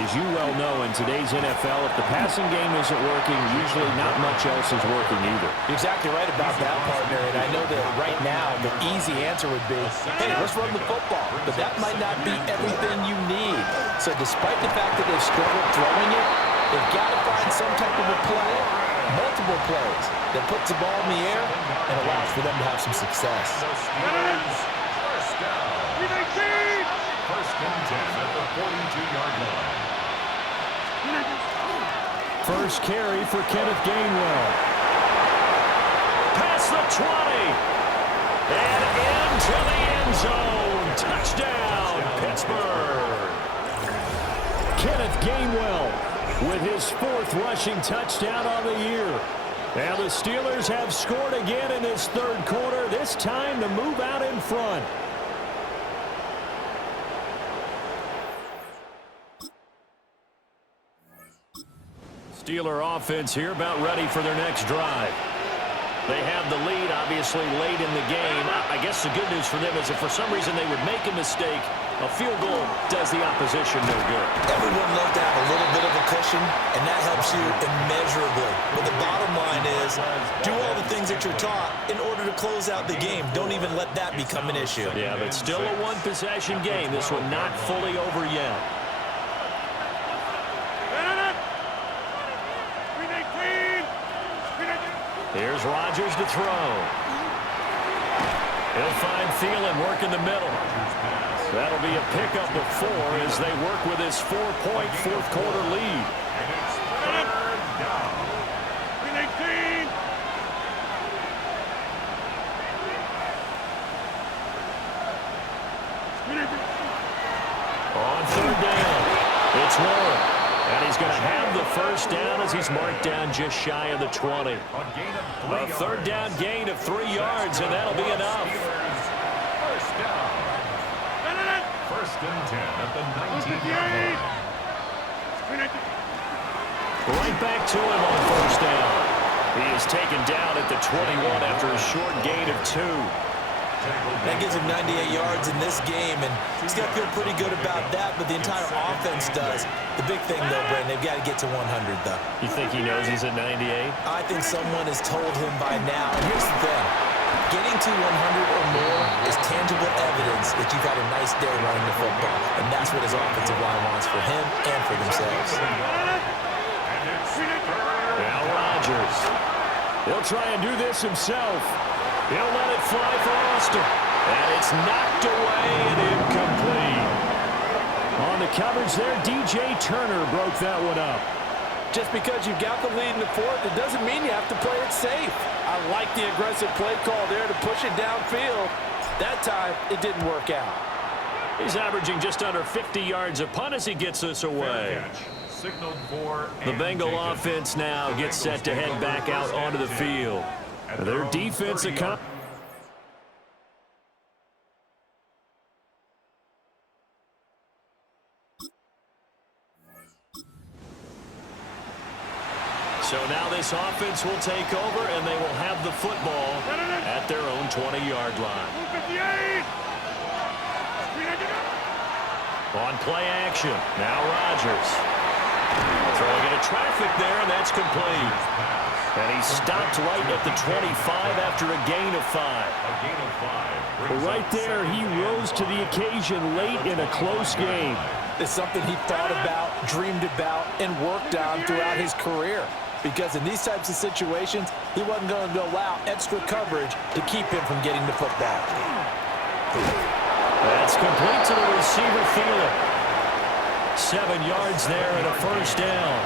as you well know, in today's NFL, if the passing game isn't working, usually not much else is working either. You're exactly right about that, partner. And I know that right now the easy answer would be, hey, let's run the football. But that might not be everything you need. So despite the fact that they've struggled throwing it, they've got to find some type of a play, multiple plays, that puts the ball in the air and allows for them to have some success. The Steelers, first down. First and 10 at the 42-yard line. First carry for Kenneth Gainwell. Past the 20. And into the end zone. Touchdown, Pittsburgh. Kenneth Gainwell with his 4th rushing touchdown on the year. And the Steelers have scored again in this 3rd quarter, this time to move out in front. Steeler offense here about ready for their next drive. They have the lead, obviously, late in the game. I guess the good news for them is if for some reason they would make a mistake, a field goal does the opposition no good. Everyone loves to have a little bit of a cushion, and that helps you immeasurably. But the bottom line is, do all the things that you're taught in order to close out the game. Don't even let that become an issue. Yeah, but still a one-possession game. This one not fully over yet. Here's Rodgers to throw. He'll find Thielen work in the middle. That'll be a pickup of 4 as they work with his 4-point 4th quarter lead. And it's third down. On 3rd down, it's Warren. And he's going to have the first down as he's marked down just shy of the 20. A 3rd down gain of 3 yards, and that'll be enough. First down. First and 10 at the 19-yard line. Right back to him on 1st down. He is taken down at the 21 after a short gain of 2. That gives him 98 yards in this game, and he's got to feel pretty good about that, but the entire offense does. The big thing, though, Brandon, they've got to get to 100, though. You think he knows he's at 98? I think someone has told him by now. And here's the thing. Getting to 100 or more is tangible evidence that you've had a nice day running the football, and that's what his offensive line wants for him and for themselves. Now Rodgers. He'll try and do this himself. He'll let it fly for Austin. And it's knocked away and incomplete. On the coverage there, DJ Turner broke that one up. Just because you've got the lead in the 4th, it doesn't mean you have to play it safe. I like the aggressive play call there to push it downfield. That time, it didn't work out. He's averaging just under 50 yards a punt as he gets this away. The Bengal offense now gets set to head back out onto the field. Their defense So now this offense will take over, and they will have the football at their own 20-yard line. On play action, now Rodgers. Throwing into traffic there, and that's complete. And he stopped right at the 25 after a gain of 5. Well, right there, he rose to the occasion late in a close game. It's something he thought about, dreamed about, and worked on throughout his career. because in these types of situations, he wasn't going to allow extra coverage to keep him from getting the football. That's complete to the receiver, Thielen. 7 yards there and a first down.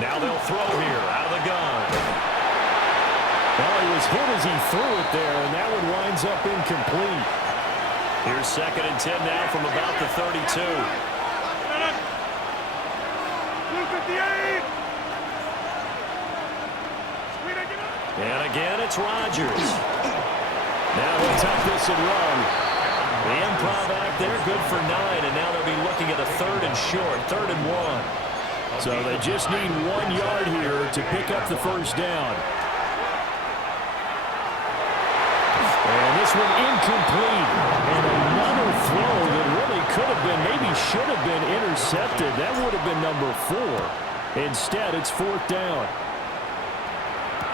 Now they'll throw here out of the gun. Well, he was hit as he threw it there, and that one winds up incomplete. Here's 2nd and 10 now from about the 32. And again, it's Rodgers. Now he'll take this and run. The improv act there, good for 9, and now they'll be looking at a 3rd and short, 3rd and 1. So they just need 1 yard here to pick up the first down. And this one incomplete. And another throw that really could have been, maybe should have been intercepted. That would have been number 4. Instead, it's 4th down.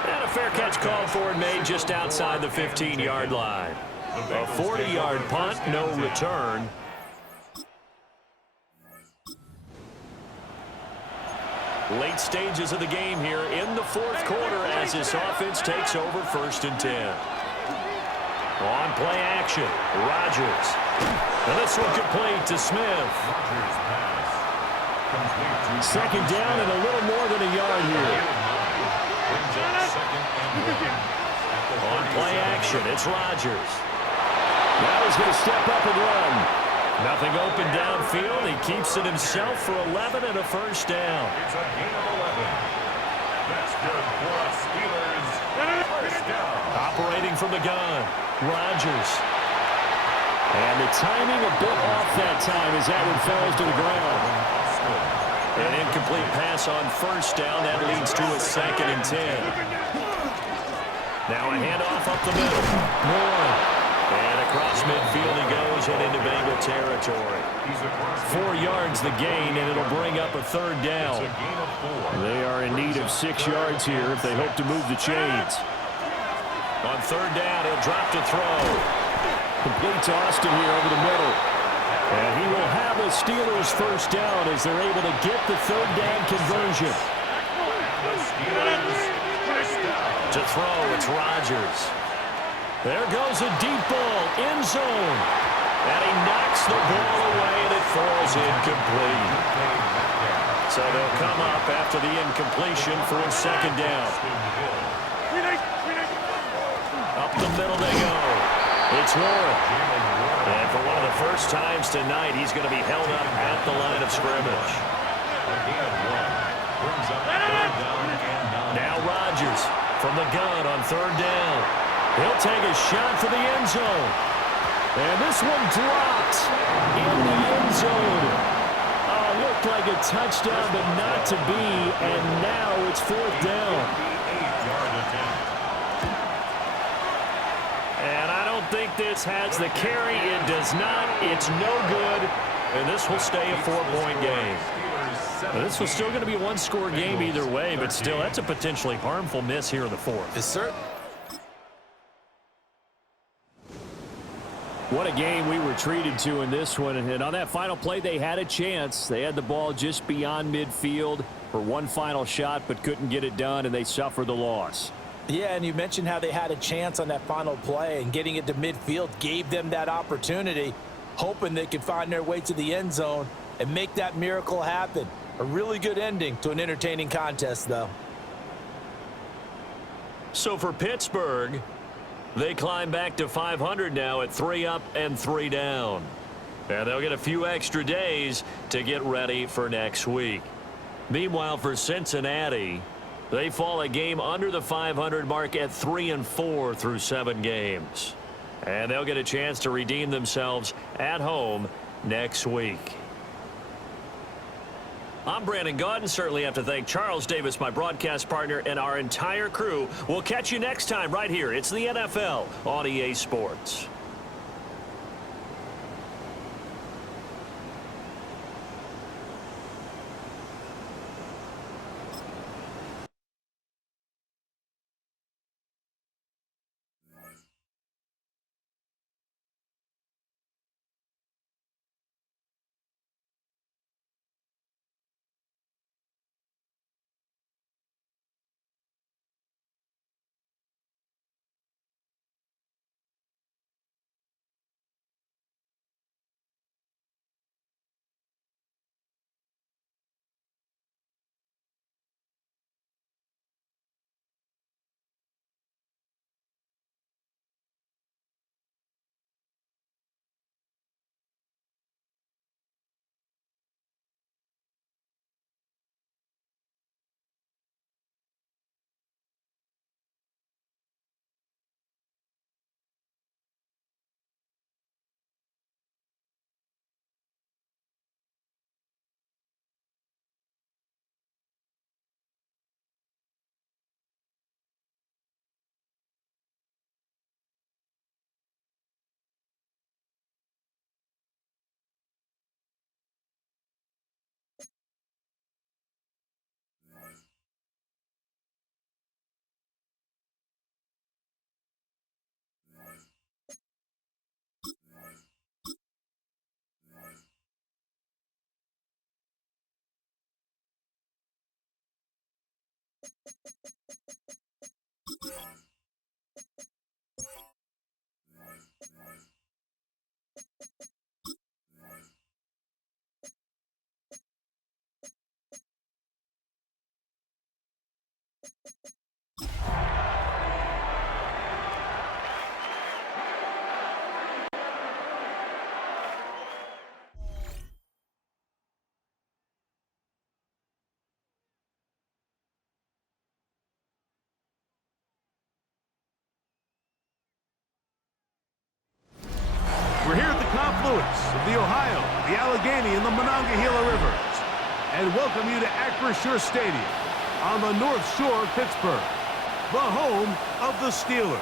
And a fair catch called for and made just outside the 15-yard line. A 40-yard punt, no return. Late stages of the game here in the 4th quarter as this offense takes over 1st and 10. On play action, Rodgers. And this one complete to Smith. 2nd down and a little more than a yard here. On play action, it's Rodgers. Now he's going to step up and run. Nothing open downfield. He keeps it himself for 11 and a first down. It's a gain of 11. That's good for us Steelers. First down. Operating from the gun, Rodgers. And the timing a bit off that time as that one falls to the ground. An incomplete pass on first down. That leads to a 2nd and 10. Now a handoff up the middle. Moore. And across midfield he goes and into Bengal territory. 4 yards the gain, and it'll bring up a 3rd down. They are in need of 6 yards here if they hope to move the chains. On 3rd down, he'll drop to throw. Complete to Austin here over the middle. And he will have a Steelers first down as they're able to get the 3rd down conversion. To throw, it's Rodgers. There goes a deep ball, end zone. And he knocks the ball away, and it falls incomplete. So they'll come up after the incompletion for a 2nd down. Up the middle they go. It's Warren. And for one of the first times tonight, he's going to be held up at the line of scrimmage. Now Rodgers from the gun on 3rd down. He'll take a shot for the end zone. And this one dropped in the end zone. Looked like a touchdown, but not to be. And now it's 4th down. And I don't think this has the carry. It does not. It's no good. And this will stay a 4-point game. Now, this was still going to be a 1-score game either way, but still, that's a potentially harmful miss here in the 4th. Yes, sir. What a game we were treated to in this one. And on that final play, they had a chance. They had the ball just beyond midfield for one final shot, but couldn't get it done, and they suffered the loss. Yeah, and you mentioned how they had a chance on that final play, and getting it to midfield gave them that opportunity, hoping they could find their way to the end zone and make that miracle happen. A really good ending to an entertaining contest, though. So for Pittsburgh, they climb back to 500 now at 3 up and 3 down. And they'll get a few extra days to get ready for next week. Meanwhile, for Cincinnati, they fall a game under the 500 mark at 3-4 through 7 games. And they'll get a chance to redeem themselves at home next week. I'm Brandon Gaudin. Certainly have to thank Charles Davis, my broadcast partner, and our entire crew. We'll catch you next time right here. It's the NFL on EA Sports. affluents of the Ohio, the Allegheny, and the Monongahela Rivers, and welcome you to Acrisure Stadium on the North Shore of Pittsburgh, the home of the Steelers.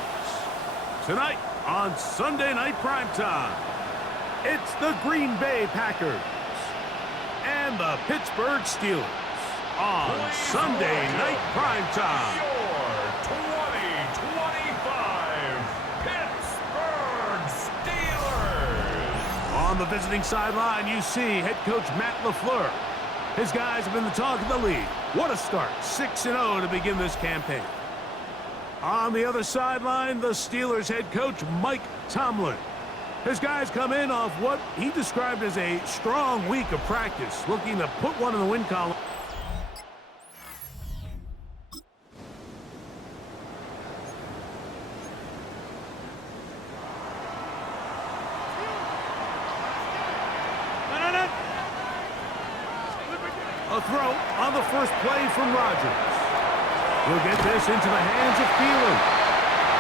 Tonight on Sunday Night Primetime, it's the Green Bay Packers and the Pittsburgh Steelers on Sunday Night Primetime. Your 2025 Pittsburgh Steelers. On the visiting sideline, you see head coach Matt LaFleur. His guys have been the talk of the league. What a start, 6-0 to begin this campaign. On the other sideline, the Steelers head coach Mike Tomlin. His guys come in off what he described as a strong week of practice, looking to put one in the win column. A throw on the first play from Rodgers. He'll get this into the hands of Thielen.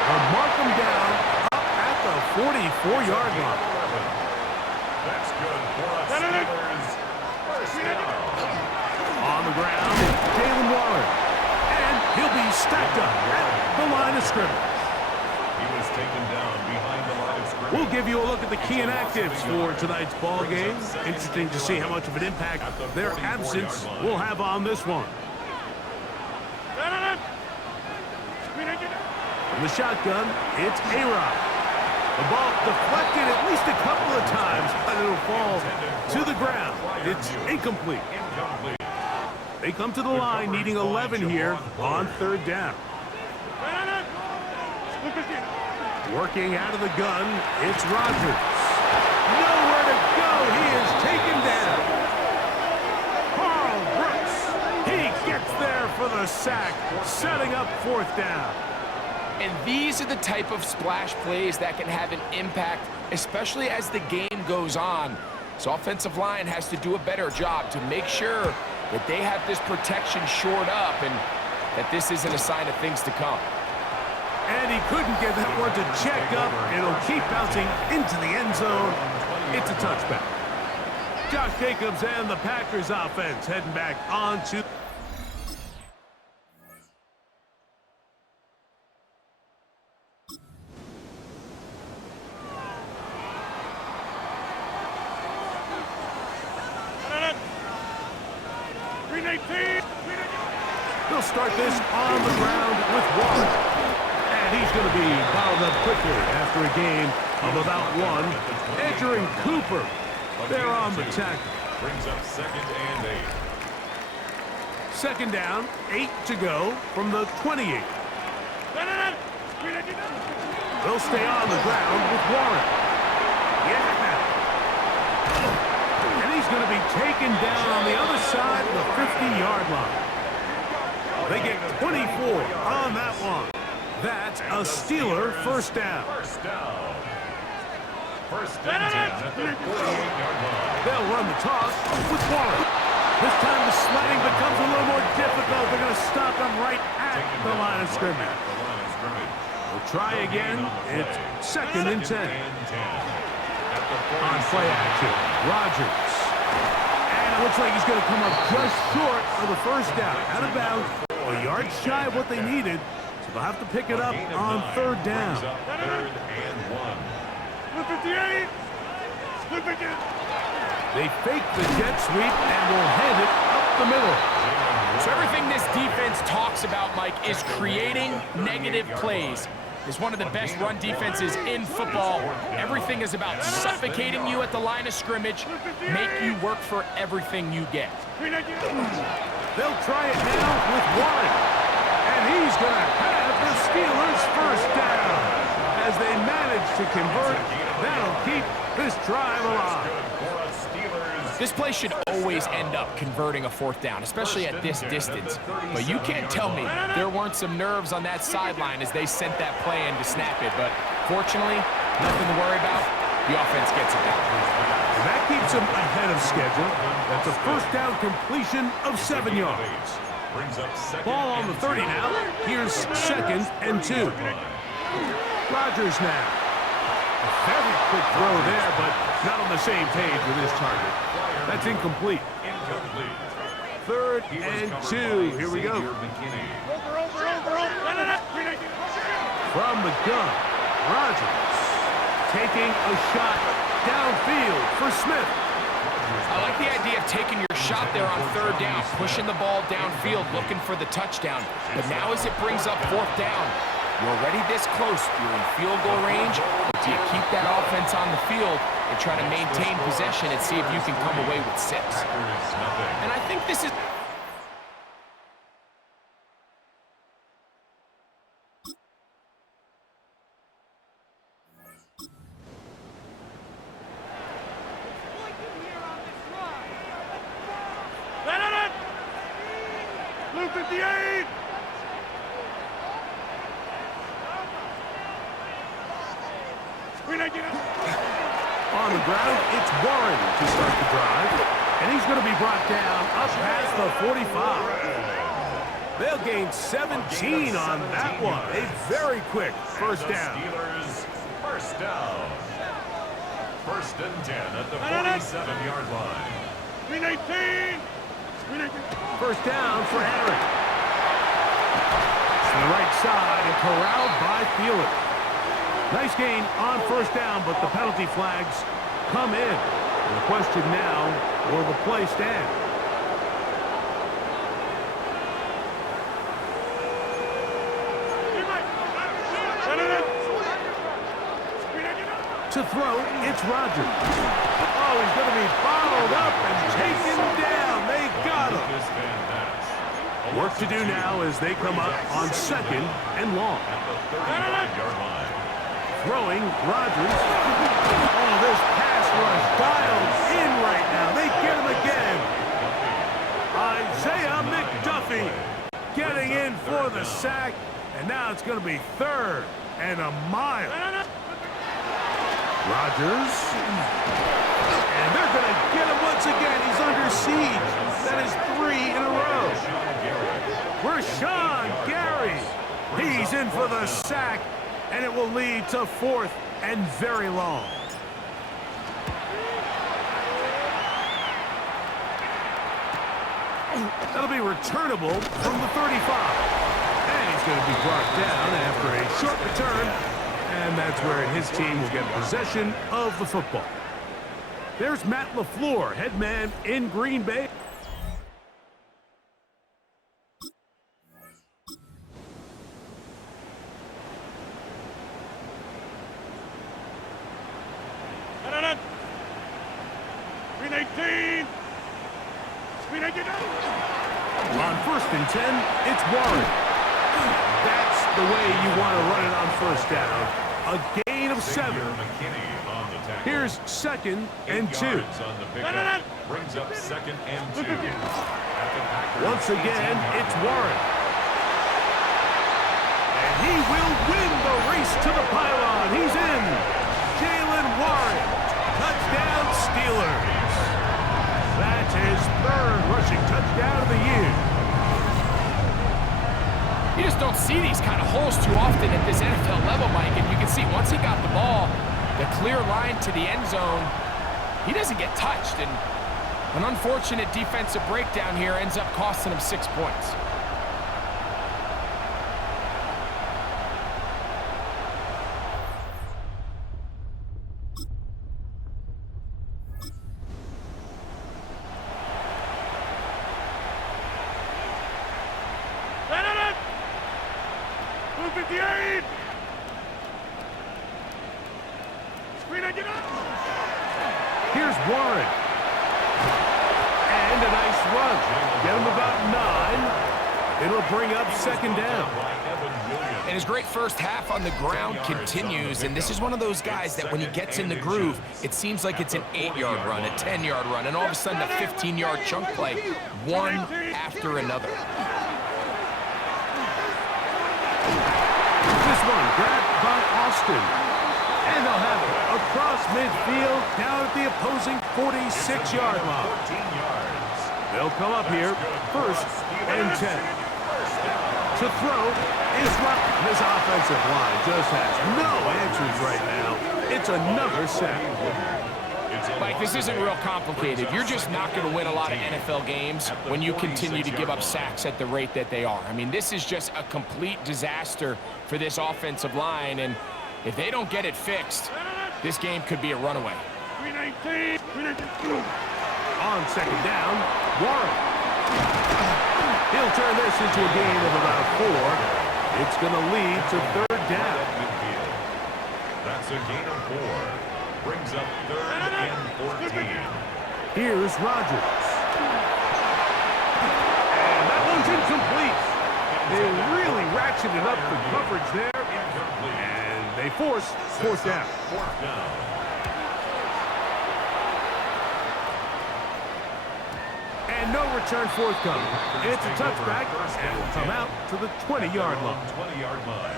They'll mark him down up at the 44-yard line. That's good for us Steelers. First down. On the ground, Jalen Waller. And he'll be stacked up at the line of scrimmage. He was taken down behind the line of scrimmage. We'll give you a look at the key inactives for tonight's ball game. Interesting to see how much of an impact their absence will have on this one. From the shotgun, it's A-Rod. The ball deflected at least a couple of times, but it'll fall to the ground. It's incomplete. They come to the line needing 11 here on third down. Working out of the gun, it's Rodgers. Nowhere to go. He is taken down. Carl Brooks. He gets there for the sack, setting up fourth down. And these are the type of splash plays that can have an impact, especially as the game goes on. So offensive line has to do a better job to make sure that they have this protection shored up and that this isn't a sign of things to come. And he couldn't get that one to check up. It'll keep bouncing into the end zone. It's a touchback. Josh Jacobs and the Packers offense heading back onto... They'll start this on the ground with Waller. And he's going to be fouled up quickly after a game of about one. Entering Cooper. They're on the tackle. Brings up 2nd and 8. Second down, 8 to go from the 28. They'll stay on the ground with Warren. Yeah. And he's going to be taken down on the other side of the 50-yard line. They get 24 on that one. That's a Steeler first down. First down. First and 10 at the 48-yard line. They'll run the toss with Warren. This time the sledding becomes a little more difficult. They're going to stop him right at the line of scrimmage. We'll try again. It's 2nd and 10. On play action, Rodgers. And it looks like he's going to come up just short of the first down. Out of bounds, a yard shy of what they needed. So they'll have to pick it up on third down. Third and 1. They fake the jet sweep and will hand it up the middle. So everything this defense talks about, Mike, is creating negative plays. It's one of the best run defenses in football. Everything is about suffocating you at the line of scrimmage, make you work for everything you get. They'll try it now with Warren. And he's going to have the Steelers first down. As they manage to convert, that'll keep this drive alive. This play should always end up converting a fourth down, especially at this distance. But you can't tell me there weren't some nerves on that sideline as they sent that play in to snap it. But fortunately, nothing to worry about. The offense gets it down. And that keeps them ahead of schedule. That's a first down completion of 7 yards. Ball on the 30 now. Here's 2nd and 2. Rodgers now. A very quick throw there, but not on the same page with his target. That's incomplete. Incomplete. 3rd and 2. Here we go. From the gun, Rodgers taking a shot downfield for Smith. I like the idea of taking your shot there on 3rd down, pushing the ball downfield, looking for the touchdown. But now as it brings up 4th down, you're already this close. You're in field goal range, but do you keep that offense on the field and try to maintain possession and see if you can come away with 6? And I think this is... Blue 58! On the ground, it's Warren to start the drive. And he's going to be brought down up past the 45. They'll gain 17 on that one. A very quick first down. Steelers first down. 1st and 10 at the 47-yard line. 319. First down for Aaron. To the right side and corralled by Thielen. Nice gain on first down, but the penalty flags come in. And the question now, will the play stand? To throw, it's Rodgers. Oh, he's going to be bottled up and taken down. They got him. Work to do now as they come up on 2nd and long. Throwing, Rodgers. Oh, this pass rush dialed in right now. They get him again. Isaiah McDuffie getting in for the sack. And now it's going to be 3rd and a mile. Rodgers. And they're going to get him once again. He's under siege. That is 3 in a row. Rashawn Gary. He's in for the sack. And it will lead to 4th and very long. That'll be returnable from the 35. And he's going to be brought down after a short return. And that's where his team will get possession of the football. There's Matt LaFleur, head man in Green Bay. On 1st and 10, it's Warren. That's the way you want to run it on 1st down. A gain of 7. Here's 2nd and 2. Brings up 2nd and 2. Once again, it's Warren. And he will win the race to the pylon. He's in. Jalen Warren. Touchdown Steelers. That's his 3rd rushing touchdown of the year. You just don't see these kind of holes too often at this NFL level, Mike. And you can see once he got the ball, the clear line to the end zone, he doesn't get touched. And an unfortunate defensive breakdown here ends up costing him 6 points. Here's Warren. And a nice run. Get him about 9. It'll bring up 2nd down. And his great first half on the ground continues, and this is one of those guys that when he gets in the groove, it seems like it's an 8-yard run, a 10-yard run, and all of a sudden a 15-yard chunk play, one after another. This one grabbed by Austin. And they'll have it across midfield down at the opposing 46-yard line. They'll come up here 1st and 10. To throw is Rupp. This offensive line just has no answers right now. It's another sack. Mike, this isn't real complicated. You're just not going to win a lot of NFL games when you continue to give up sacks at the rate that they are. I mean, this is just a complete disaster for this offensive line, and if they don't get it fixed, this game could be a runaway. On second down, Warren. He'll turn this into a gain of about 4. It's going to lead to third down. That's a gain of 4. Brings up 3rd and 14. Here's Rodgers. And that one's incomplete. They really ratcheted up the coverage there. And they force fourth down. And no return forthcoming. It's a touchback and will come out to the 20-yard line. 20-yard line.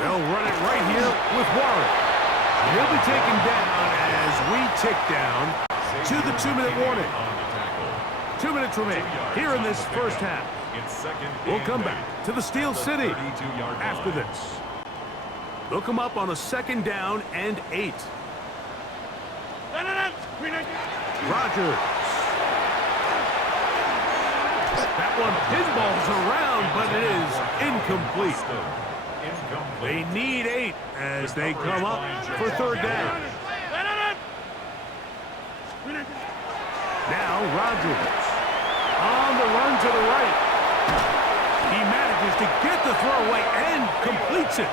They'll run it right here with Warren. He'll be taken down as we tick down to the 2-minute warning. 2 minutes remain here in this first half. We'll come back to the Steel City after this. They'll come up on a 2nd down and 8. Rodgers. That one pinballs around, but it is incomplete. They need 8 as they come up for third down. Now Rodgers on the run to the right. He manages to get the throwaway and completes it.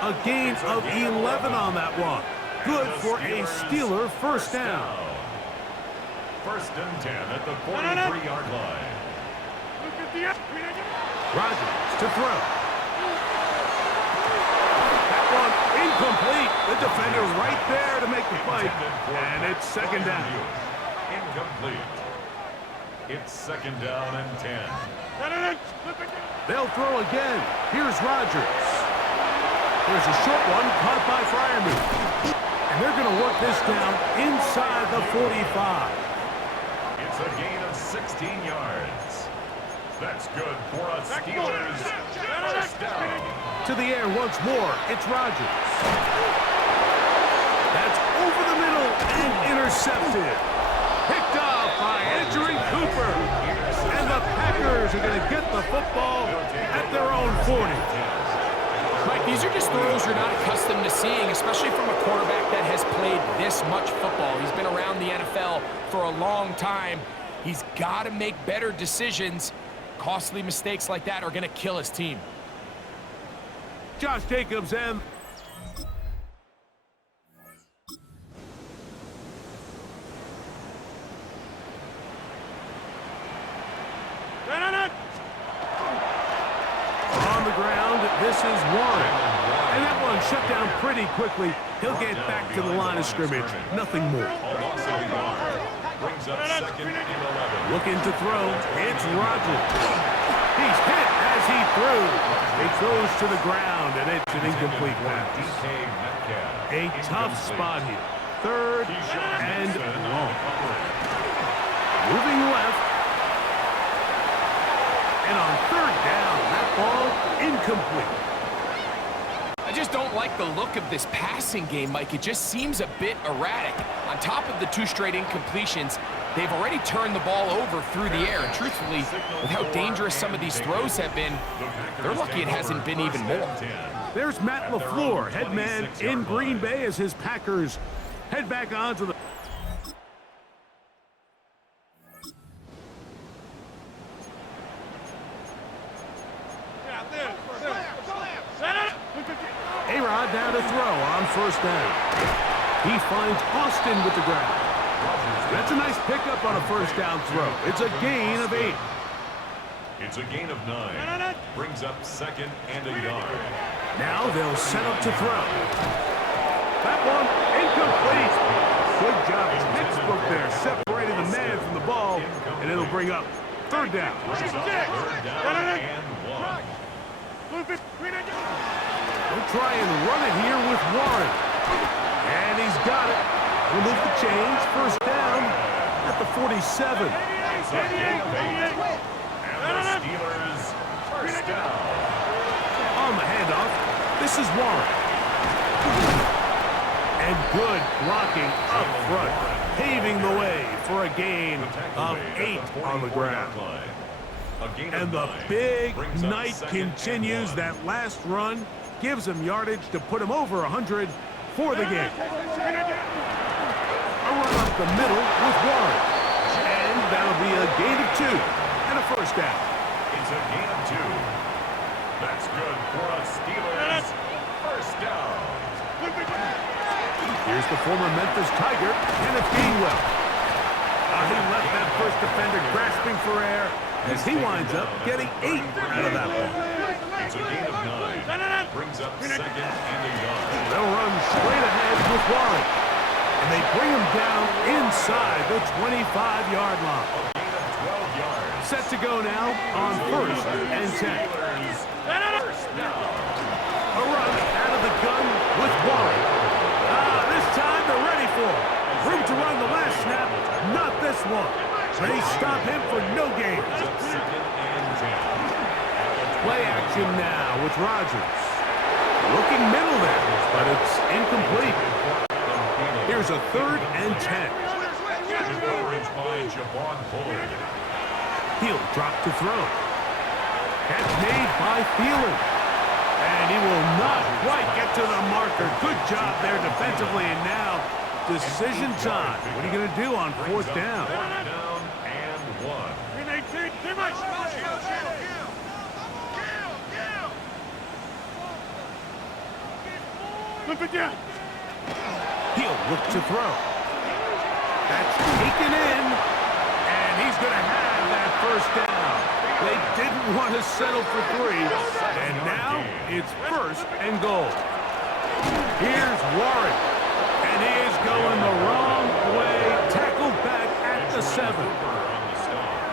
A gain of 11 on that one. Good for a Steeler first down. 1st and 10 at the 43-yard line. Rodgers to throw. That one incomplete. The defender right there to make the fight. And it's 2nd down. Incomplete. It's 2nd down and 10. They'll throw again. Here's Rodgers. There's a short one caught by Freiermuth. And they're going to work this down inside the 45. It's a gain of 16 yards. That's good for a Steelers first down. To the air once more. It's Rodgers. That's over the middle and intercepted. Picked off by Edgerrin Cooper. And the Packers are going to get the football at their own 40. Mike, these are just throws you're not accustomed to seeing, especially from a quarterback that has played this much football. He's been around the NFL for a long time. He's got to make better decisions. Costly mistakes like that are going to kill his team. Josh Jacobs and... On the ground, this is Warren. And that one shut down pretty quickly. He'll get back to the line of scrimmage. Nothing more. Brings up 2nd and 11. Looking to throw. It's Rodgers. He's hit as he threw. It goes to the ground, and it's an incomplete pass. A tough spot here. 3rd and long. Moving left. And on 3rd down, that ball incomplete. I just don't like the look of this passing game, Mike. It just seems a bit erratic. On top of the 2 straight incompletions, they've already turned the ball over through the air. And truthfully, with how dangerous some of these throws have been, they're lucky it hasn't been even more. There's Matt LaFleur, head man in Green Bay as his Packers head back onto the... A-Rod down to throw on 1st down. He finds Austin with the ground. That's a nice pickup on a 1st down throw. It's a gain of 8. It's a gain of 9. Brings up 2nd and a yard. Now they'll set up to throw. That one incomplete. Good job. Pittsburgh there separating the man from the ball, and it'll bring up 3rd down. 3rd down and 1. They'll try and run it here with Warren. And he's got it. Remove the chains. First down at the 47. And the Steelers first down. On the handoff, this is Warren. And good blocking up front, paving the way for a gain of 8 on the ground. And the big night continues. That last run gives him yardage to put him over 100 for the game. A run up the middle with Warren. And that'll be a gain of 2 and a first down. It's a gain of 2. That's good for us Steelers. First down. Here's the former Memphis Tiger, Kenneth Gainwell. He left that first defender grasping for air as he winds up getting 8 out of that one. It's a gain of 9. Brings up second and a yard. They'll run straight ahead with Warren. And they bring him down inside the 25-yard line. A gain of 12 yards. Set to go now on first and 10. Steelers first down. A run out of the gun with Warren. This time they're ready for him. Room to run the last snap, not this one. They stop him for no gain. Second and 10. Play action now with Rodgers. Looking middle there, but it's incomplete. Here's a third and 10. Coverage by Javon Bullard. He'll drop to throw. Catch made by Thielen. And he will not quite get to the marker. Good job there defensively. And now, decision time. What are you going to do on fourth down? Fourth down and 1. He'll look to throw. That's taken in. And he's going to have that first down. They didn't want to settle for 3. And now it's first and goal. Here's Warren. And he is going the wrong way. Tackled back at the 7.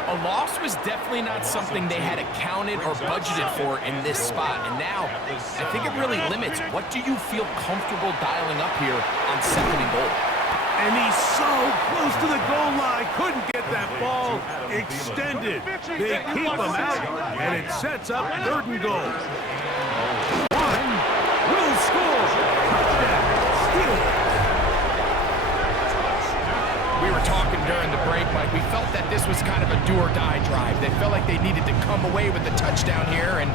A loss was definitely not something they had accounted or budgeted for in this spot. And now, I think it really limits what do you feel comfortable dialing up here on second and goal. And he's so close to the goal line. Couldn't get that ball extended. They keep him out, and it sets up third and goal. One will score. Touchdown, Steelers. We were talking during the break, Mike. We felt that this was kind of a do-or-die drive. They felt like they needed to come away with the touchdown here, and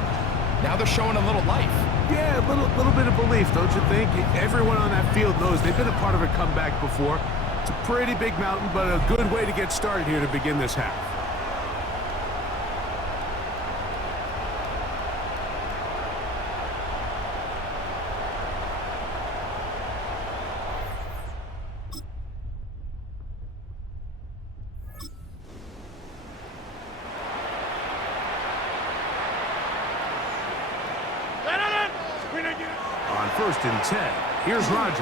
now they're showing a little life. Yeah, a little bit of belief, don't you think? Everyone on that field knows they've been a part of a comeback before. It's a pretty big mountain, but a good way to get started here to begin this half. On first and 10, here's Rodgers.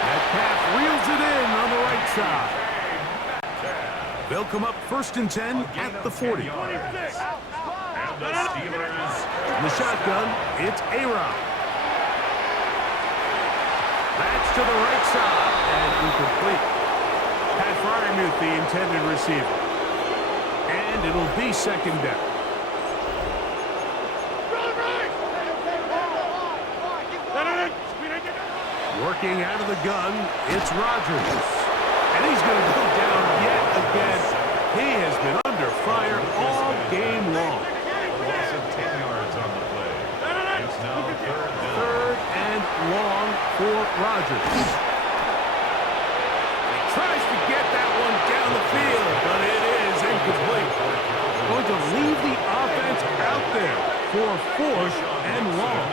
Metcalf reels it in on the right side. They'll come up first and 10 at the 40. And the Steelers In the shotgun, it's A-Rod. That's to the right side and incomplete. Pat Fryermuth, the intended receiver. And it'll be second down. Working out of the gun, it's Rodgers. And he's going to go down yet again. He has been under fire all game long. loss of 10 yards on the play. It's now third down. Third and long for Rodgers. He tries to get that one down the field, but it is incomplete. Going to leave the offense out there for fourth and long.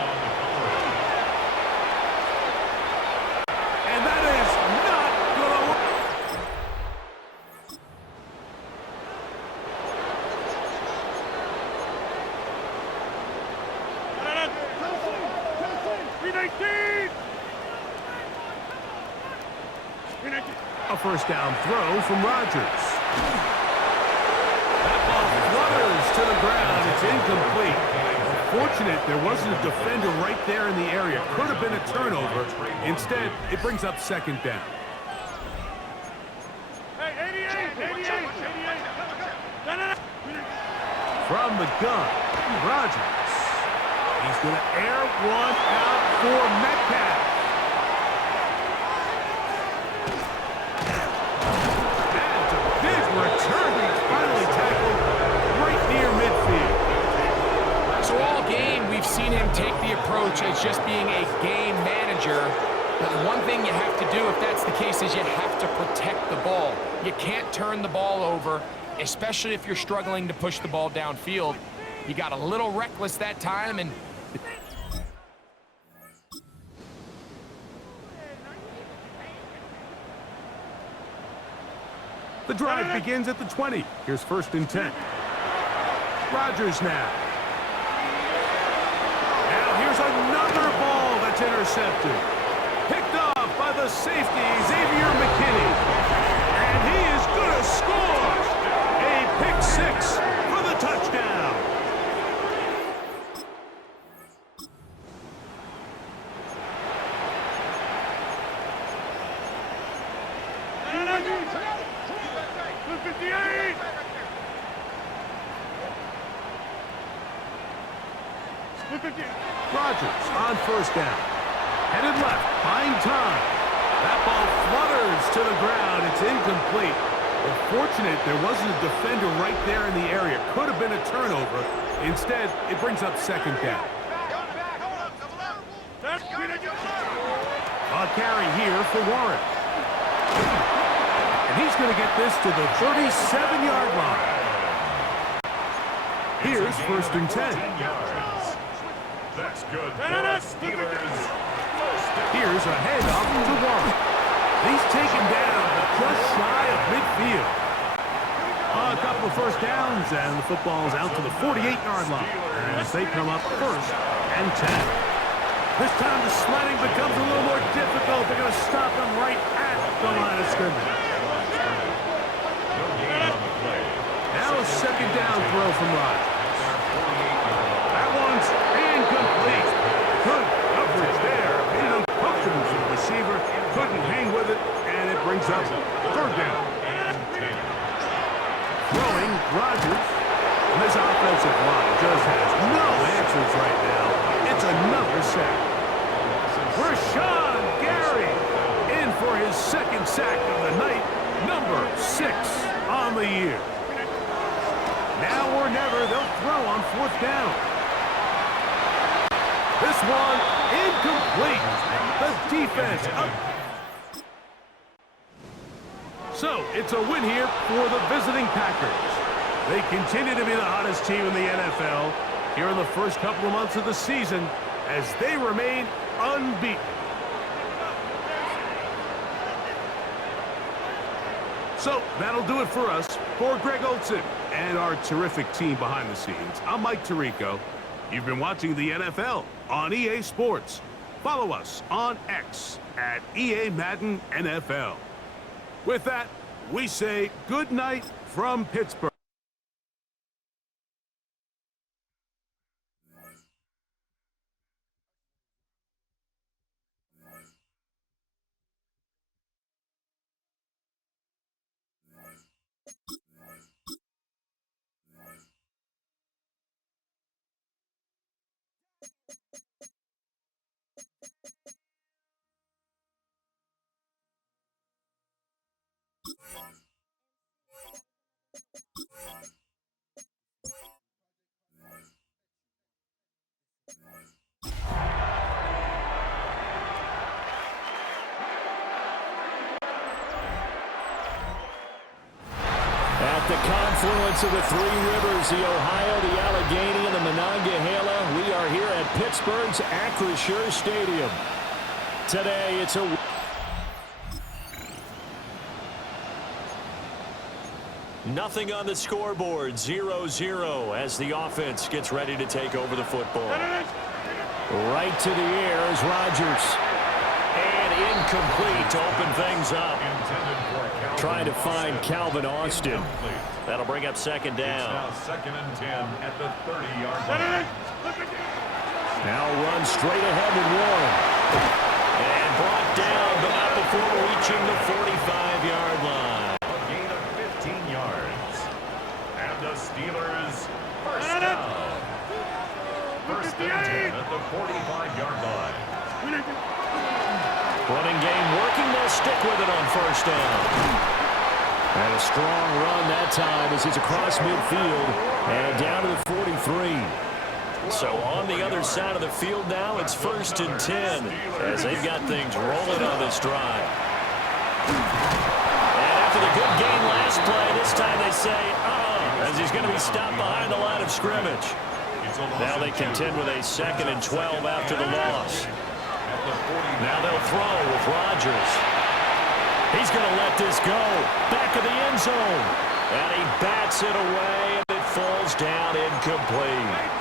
And that is not going to work. A first down throw from Rodgers. That ball flutters to the ground. It's incomplete. Fortunate there wasn't a defender right there in the area. Could have been a turnover. Instead, it brings up second down. From the gun, Rodgers. He's going to air one out for Metcalf. That's a big return. He's finally tackled right near midfield. So all game, we've seen him take the approach as just being a game manager. But one thing you have to do if that's the case is you have to protect the ball. You can't turn the ball over, especially if you're struggling to push the ball downfield. He got a little reckless that time, and the drive begins at the 20. Here's 1st and 10. Rodgers now. Now here's another ball that's intercepted. Picked off by the safety, Xavier McKinney. And he is going to score. A pick 6 for the touchdown. Rodgers on 1st down. Headed left, buying time. That ball flutters to the ground. It's incomplete. Well, fortunate there wasn't a defender right there in the area. Could have been a turnover. Instead, it brings up second down. A carry here for Warren. And he's going to get this to the 37-yard line. Here's 1st and 10. That's good for the Steelers. Here's a handoff to Warren. He's taken down, but just shy of midfield. A couple of 1st downs, and the football's out to the 48-yard line as they come up 1st and 10. This time the sledding becomes a little more difficult. They're going to stop him right at the line of scrimmage. Now a 2nd down throw from Rodgers. That one's incomplete. Good coverage there. Made it uncomfortable for the receiver. Couldn't hang with it, and it brings up 3rd down. Throwing Rodgers. This offensive line just has no answers right now. It's another sack. Rashawn Gary in for his 2nd sack of the night. Number 6 on the year. Now or never, they'll throw on 4th down. This one incomplete. The defense up. So, it's a win here for the visiting Packers. They continue to be the hottest team in the NFL here in the first couple of months of the season as they remain unbeaten. So, that'll do it for us. For Greg Olson and our terrific team behind the scenes, I'm Mike Tirico. You've been watching the NFL on EA Sports. Follow us on X at EA Madden NFL. With that, we say good night from Pittsburgh. At the confluence of the 3 rivers, the Ohio, the Allegheny, and the Monongahela, we are here at Pittsburgh's Acrisure Stadium. Today, it's a... Nothing on the scoreboard, 0-0 as the offense gets ready to take over the football. Right to the air is Rodgers. And incomplete to open things up. Trying to find Calvin Austin. That'll bring up 2nd down. It's now 2nd and 10 at the 30-yard line. Now run straight ahead with Warren. And brought down, but not before reaching the 45-yard line. A gain of 15 yards. And the Steelers first down. First and 10 at the 45-yard line. Running game working. They'll stick with it on first down. And a strong run that time as he's across midfield and down to the 43. So on the other side of the field now, it's first and 10 as they've got things rolling on this drive. And after the good gain last play, this time they say, as he's going to be stopped behind the line of scrimmage. Now they contend with a 2nd and 12 after the loss. Now they'll throw with Rodgers. He's going to let this go. Back of the end zone. And he bats it away, and it falls down incomplete.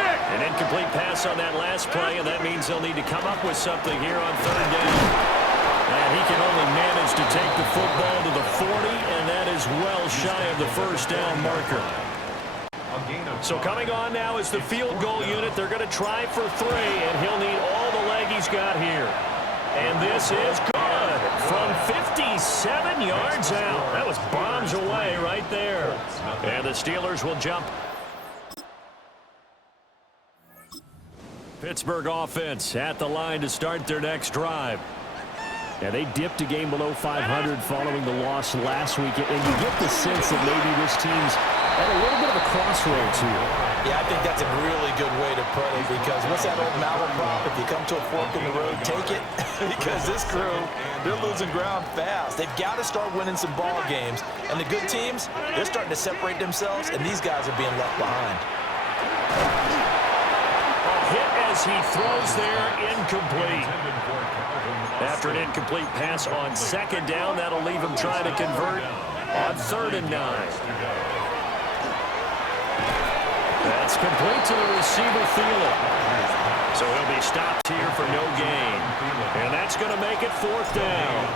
An incomplete pass on that last play, and that means they'll need to come up with something here on 3rd down. And he can only manage to take the football to the 40, and that is well shy of the first down marker. So coming on now is the field goal unit. They're going to try for 3, and he'll need all the leg he's got here. And this is good from 57 yards out. That was bombs away right there. And the Steelers will jump. Pittsburgh offense at the line to start their next drive. Yeah, they dipped a game below 500 following the loss last week, and you get the sense that maybe this team's at a little bit of a crossroads here. Yeah, I think that's a really good way to put it, because what's that old malaprop? If you come to a fork in the road, take it. Because this crew, they're losing ground fast. They've got to start winning some ball games. And the good teams, they're starting to separate themselves, and these guys are being left behind. A hit as he throws there, incomplete. After an incomplete pass on 2nd down, that'll leave him trying to convert on 3rd and 9. That's complete to the receiver, Thielen. So he'll be stopped here for no gain. And that's going to make it 4th down.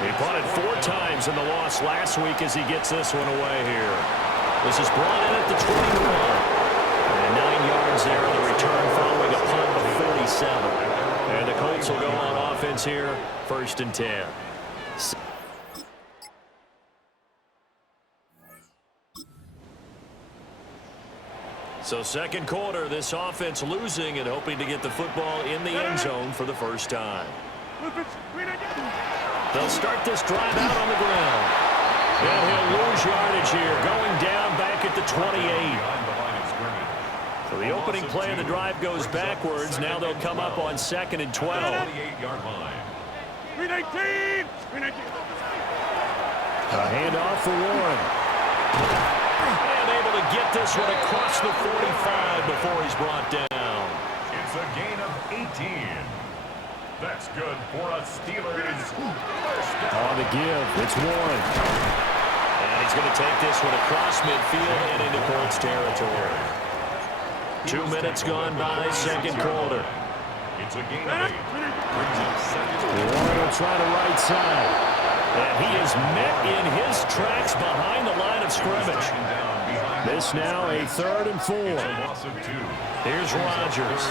He punted 4 times in the loss last week as he gets this one away here. This is brought in at the 21. And 9 yards there on the return following a punt of 47. And the Colts will go on offense here, 1st and 10. So 2nd quarter, this offense losing and hoping to get the football in the end zone for the first time. They'll start this drive out on the ground. And he'll lose yardage here, going down back at the 28. So the opening play of the drive goes backwards. Now they'll come up on 2nd and 12. A handoff for Warren. To get this one across the 45 before he's brought down. It's a gain of 18. That's good for a Steelers first down. On the give, it's Warren. And he's going to take this one across midfield and into Colts territory. 2 minutes gone by, 2nd quarter. It's a gain of 8. Brings up 2nd. Warren will try the right side. And he is met in his tracks behind the line of scrimmage. This now a 3rd and 4. Here's Rodgers.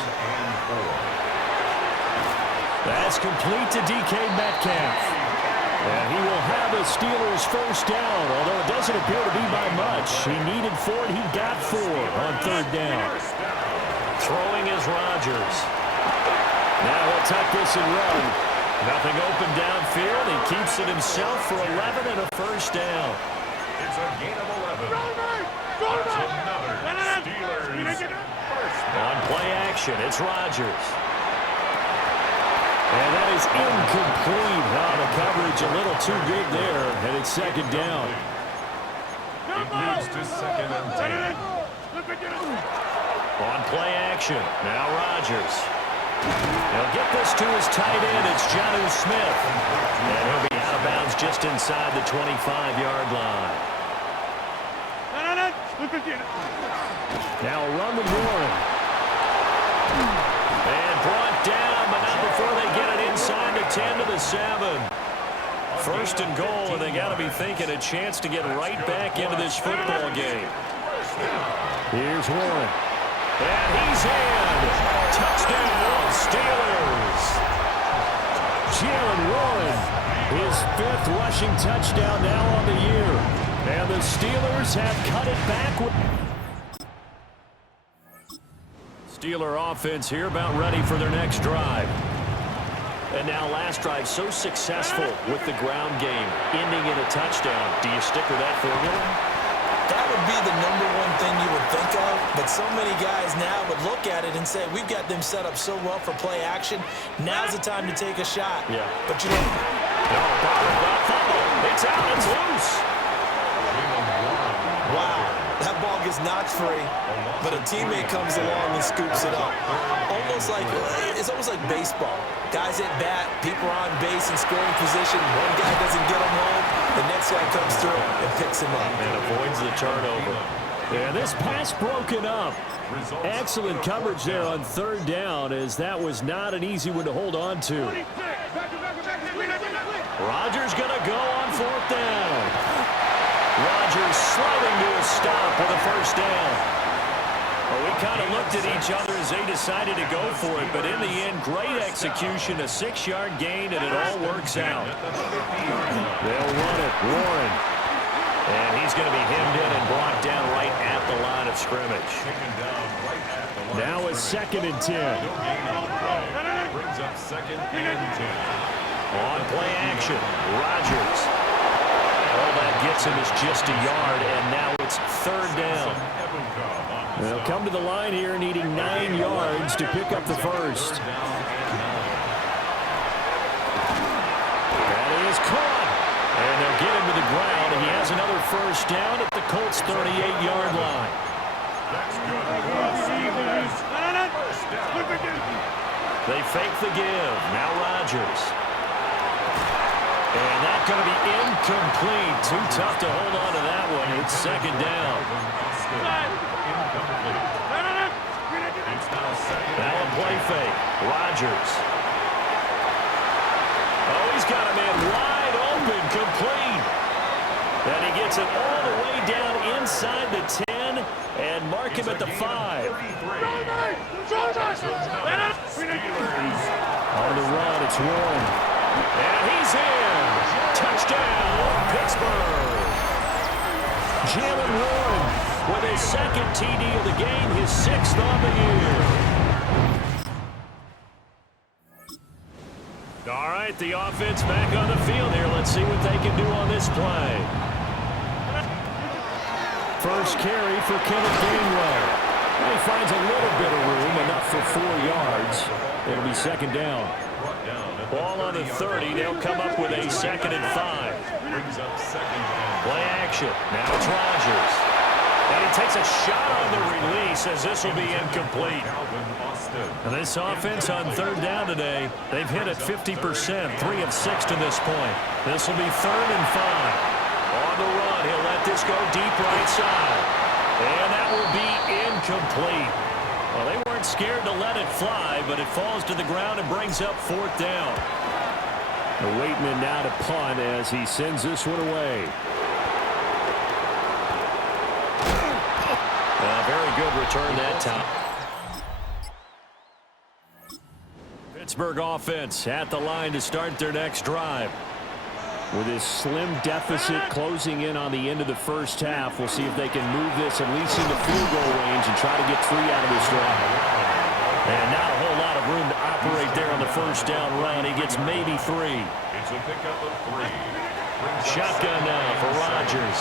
That's complete to DK Metcalf. And he will have the Steelers first down, although it doesn't appear to be by much. He needed 4, and he got 4 on 3rd down. Throwing is Rodgers. Now he'll tuck this and run. Nothing open downfield. He keeps it himself for 11 and a first down. It's a gain of 11. That's another Steelers first down. On play action, it's Rodgers. And that is incomplete. The coverage a little too big there, and it's 2nd down. It moves to 2nd and 10. On play action, now Rodgers. He'll get this to his tight end. It's Jonnu Smith. And he'll be out of bounds just inside the 25-yard line. Now a run with Warren. And brought down, but not before they get it inside the 10 to the 7. 1st and goal, and they got to be thinking a chance to get right back into this football game. Here's Warren. And he's in. Jalen Warren, his 5th rushing touchdown now on the year. And the Steelers have cut it back. Steeler offense here about ready for their next drive. And now last drive so successful with the ground game, ending in a touchdown. Do you stick with that formula? That would be the #1 thing you would think of, but so many guys now would look at it and say, we've got them set up so well for play action. Now's the time to take a shot. Yeah. But you know, it's out, it's loose. Wow, that ball gets knocked free, but a teammate comes along and scoops it up. It's almost like baseball. Guys at bat, people are on base in scoring position. One guy doesn't get him home, the next guy comes through and picks him up. And avoids the turnover. Yeah, this pass broken up. Excellent coverage there on 3rd down, as that was not an easy one to hold on to. Rodgers going to go on 4th down. Rodgers sliding to a stop with a 1st down. Well, we kind of looked at each other as they decided to go for it, but in the end, great execution, a 6-yard gain, and it all works out. They'll run it, Warren. And he's going to be hemmed in and brought down right at the line of scrimmage. Now a 2nd and 10. Brings up 2nd and 10. On play action, Rodgers. All that gets him is just a yard, and now it's 3rd down. They'll come to the line here needing 9 yards to pick up the 1st. That is caught. And they'll get him to the ground, and he has another 1st down at the Colts' 38-yard line. They fake the give. Now Rodgers. And that's going to be incomplete. Too tough to hold on to that one. It's 2nd down. Now a play fake. Rodgers. Oh, he's got a man wide open, complete. And he gets it all the way down inside the 10 and mark him at the 5. On the run, it's Warren. And he's in. Touchdown, Pittsburgh. Jalen Warren with his 2nd TD of the game, his 6th on the year. All right, the offense back on the field here. Let's see what they can do on this play. First carry for Kenneth Gainwell. He finds a little bit of room, enough for 4 yards. It'll be 2nd down. Ball on the 30. They'll come up with a 2nd and 5. Play action. Now it's Rodgers. And he takes a shot on the release as this will be incomplete. And this offense on 3rd down today, they've hit it 50%, 3 of 6 to this point. This will be 3rd and 5. On the run, he'll let this go deep right side. And that will be incomplete. Well, they weren't scared to let it fly, but it falls to the ground and brings up 4th down. The Waitman now to punt as he sends this one away. Very good return that time. Pittsburgh offense at the line to start their next drive. With this slim deficit closing in on the end of the 1st half, we'll see if they can move this at least into field goal range and try to get 3 out of this drive. And not a whole lot of room to operate there on the 1st down run. He gets maybe 3. It's a pickup of 3. Shotgun now for Rodgers.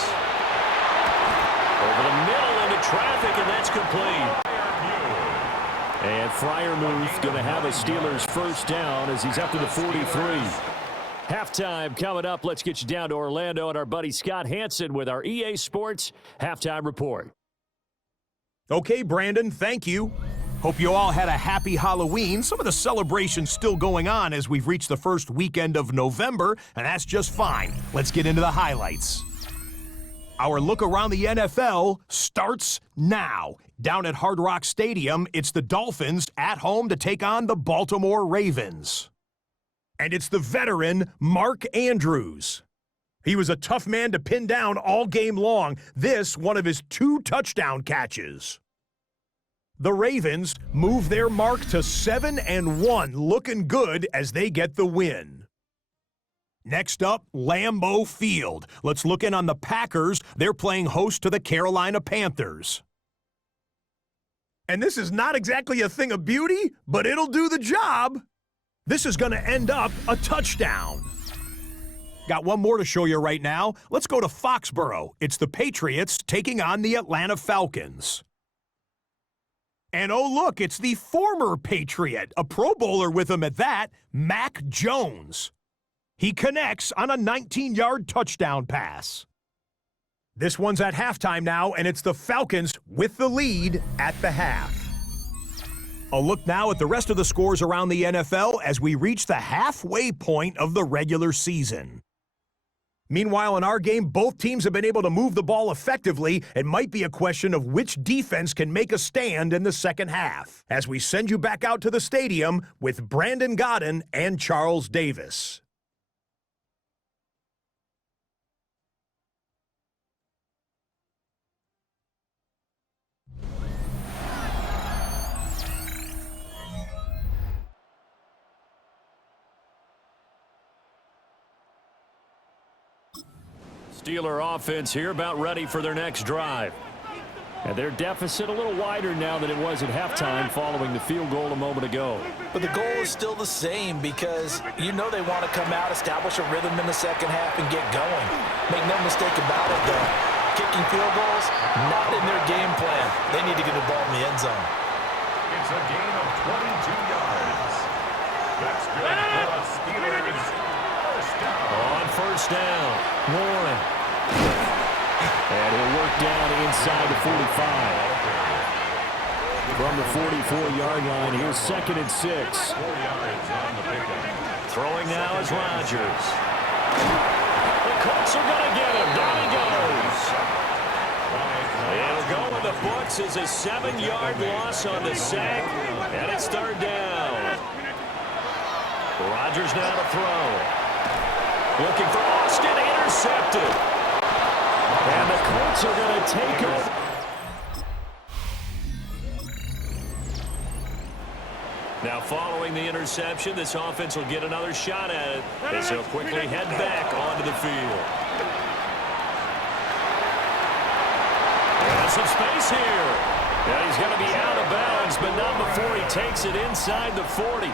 Over the middle into traffic, and that's complete. And Freiermuth going to have a Steelers 1st down as he's up to the 43. Halftime coming up. Let's get you down to Orlando and our buddy Scott Hansen with our EA Sports Halftime Report. Okay, Brandon, thank you. Hope you all had a happy Halloween. Some of the celebrations still going on as we've reached the first weekend of November, and that's just fine. Let's get into the highlights. Our look around the NFL starts now. Down at Hard Rock Stadium, it's the Dolphins at home to take on the Baltimore Ravens. And it's the veteran Mark Andrews. He was a tough man to pin down all game long. This, one of his 2 touchdown catches. The Ravens move their mark to 7-1, looking good as they get the win. Next up, Lambeau Field. Let's look in on the Packers. They're playing host to the Carolina Panthers. And this is not exactly a thing of beauty, but it'll do the job. This is going to end up a touchdown. Got one more to show you right now. Let's go to Foxborough. It's the Patriots taking on the Atlanta Falcons. And oh look, it's the former Patriot, a Pro Bowler with him at that, Mac Jones. He connects on a 19-yard touchdown pass. This one's at halftime now, and it's the Falcons with the lead at the half. A look now at the rest of the scores around the NFL as we reach the halfway point of the regular season. Meanwhile, in our game, both teams have been able to move the ball effectively. It might be a question of which defense can make a stand in the second half, as we send you back out to the stadium with Brandon Godden and Charles Davis. Steeler offense here about ready for their next drive. And their deficit a little wider now than it was at halftime following the field goal a moment ago. But the goal is still the same because you know they want to come out, establish a rhythm in the second half, and get going. Make no mistake about it, though. Kicking field goals, not in their game plan. They need to get the ball in the end zone. It's a gain of 22 yards. That's good for the Steelers. First down. On first down, Warren. And he'll work down inside the 45. From the 44-yard line, here's 2nd and 6. 4 yards on the pickup. Throwing now is Rodgers. The Colts are going to get him. Down he goes. It'll go in the books as a 7-yard loss on the sack, and it's 3rd down. Rodgers now to throw. Looking for Austin, intercepted. And the Colts are going to take over. Now following the interception, this offense will get another shot at it as he'll quickly head back onto the field. There's some space here. Yeah, he's going to be out of bounds, but not before he takes it inside the 40.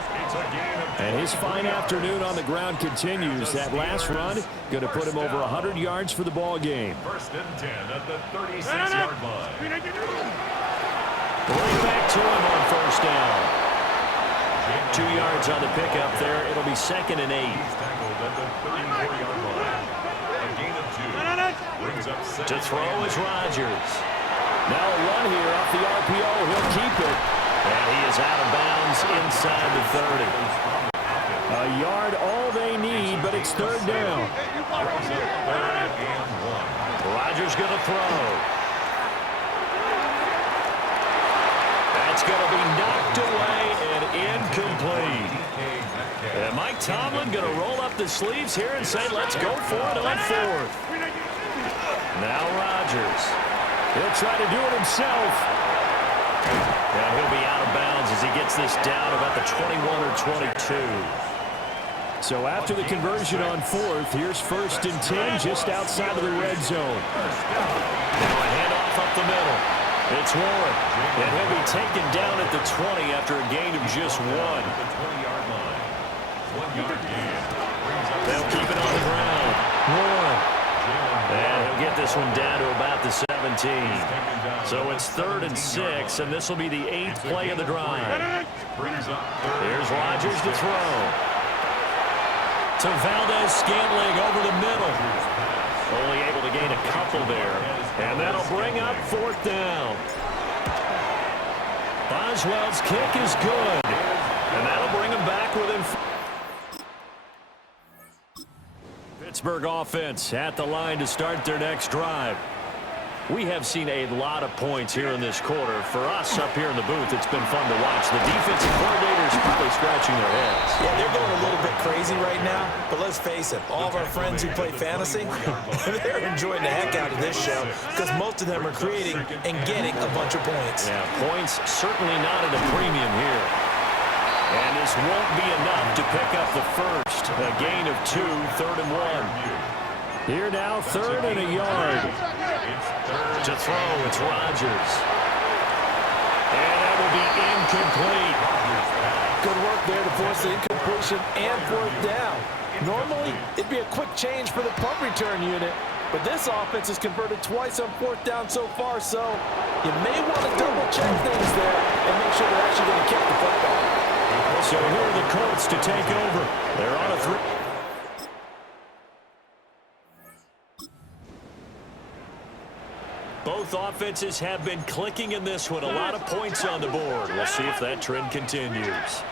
And his fine afternoon on the ground continues. That last run going to put him over 100 yards for the ball game. 1st and 10 at the 36-yard line. Right back to him on first down. 2 yards on the pickup there. It'll be 2nd and 8. He's tackled at the 34-yard line. A gain of 2. Brings up To throw is Rodgers. Now a run here off the RPO. He'll keep it. And he is out of bounds inside the 30. A yard all they need, but it's 3rd down. Rodgers going to throw. That's going to be knocked away and incomplete. And Mike Tomlin going to roll up the sleeves here and say, let's go for it on 4th. Now Rodgers. He'll try to do it himself. And he'll be out of bounds as he gets this down about the 21 or 22. So after the conversion on 4th, here's 1st and 10 just outside of the red zone. Now a handoff up the middle. It's Warren. And he'll be taken down at the 20 after a gain of just 1. They'll keep it on the ground. Warren. And he'll get this one down to about the 17. So it's 3rd and 6, and this will be the 8th play of the drive. Here's Rodgers to throw. To Valdez-Scantling over the middle. Only able to gain a couple there. And that'll bring up 4th down. Boswell's kick is good. And that'll bring him back within. Pittsburgh offense at the line to start their next drive. We have seen a lot of points here in this quarter. For us up here in the booth, it's been fun to watch. The defensive coordinators probably scratching their heads. Yeah, they're going a little bit crazy right now, but let's face it, all of our friends who play fantasy, they're enjoying the heck out of this show because most of them are creating and getting a bunch of points. Yeah, points certainly not at a premium here. And this won't be enough to pick up the first. A gain of 2, 3rd and 1. Here now, 3rd and a yard. To throw, it's Rodgers. And that will be incomplete. Good work there to force the incompletion and 4th down. Normally, it'd be a quick change for the punt return unit, but this offense has converted twice on 4th down so far, so you may want to double-check things there and make sure they're actually going to kick the football. So here are the Colts to take over. They're on a 3. Both offenses have been clicking in this one. A lot of points on the board. We'll see if that trend continues.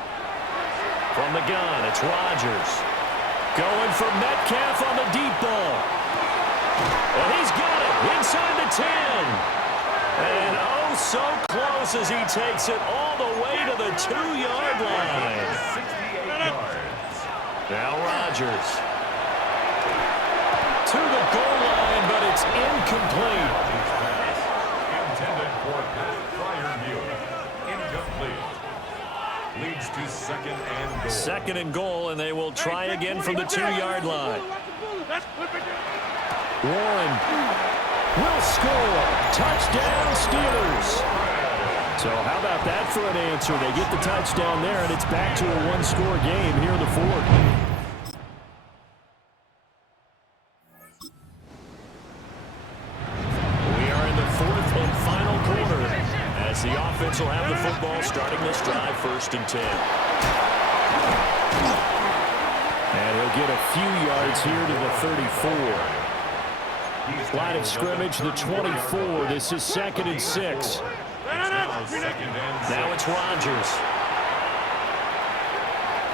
From the gun, it's Rodgers. Going for Metcalf on the deep ball. And he's got it inside the 10. And oh, so close as he takes it all the way to the 2-yard line. 68 yards. Now Rodgers. To the goal line, but it's incomplete. Intended for Pat Fryer. Incomplete. Leads to 2nd and goal. 2nd and goal, and they will try again from the 2-yard line. Warren will score. Touchdown, Steelers. So how about that for an answer? They get the touchdown there, and it's back to a 1-score game here in the 4th. The offense will have the football starting this drive, 1st and 10. And he'll get a few yards here to the 34. Line of scrimmage, the 24. This is 2nd and 6. Now it's Rodgers.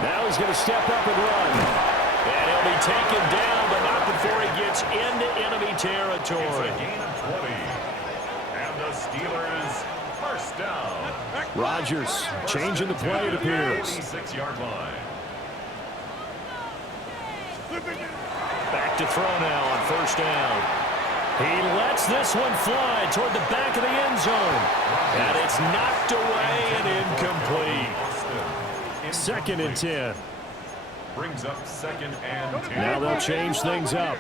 Now he's going to step up and run. And he'll be taken down, but not before he gets into enemy territory. It's a gain of 20. And the Steelers... first down. Rodgers changing the play, it appears. 86-yard line. Back to throw now on 1st down. He lets this one fly toward the back of the end zone. And it's knocked away and incomplete. 2nd and 10. Brings up 2nd and 10. Now they'll change things up.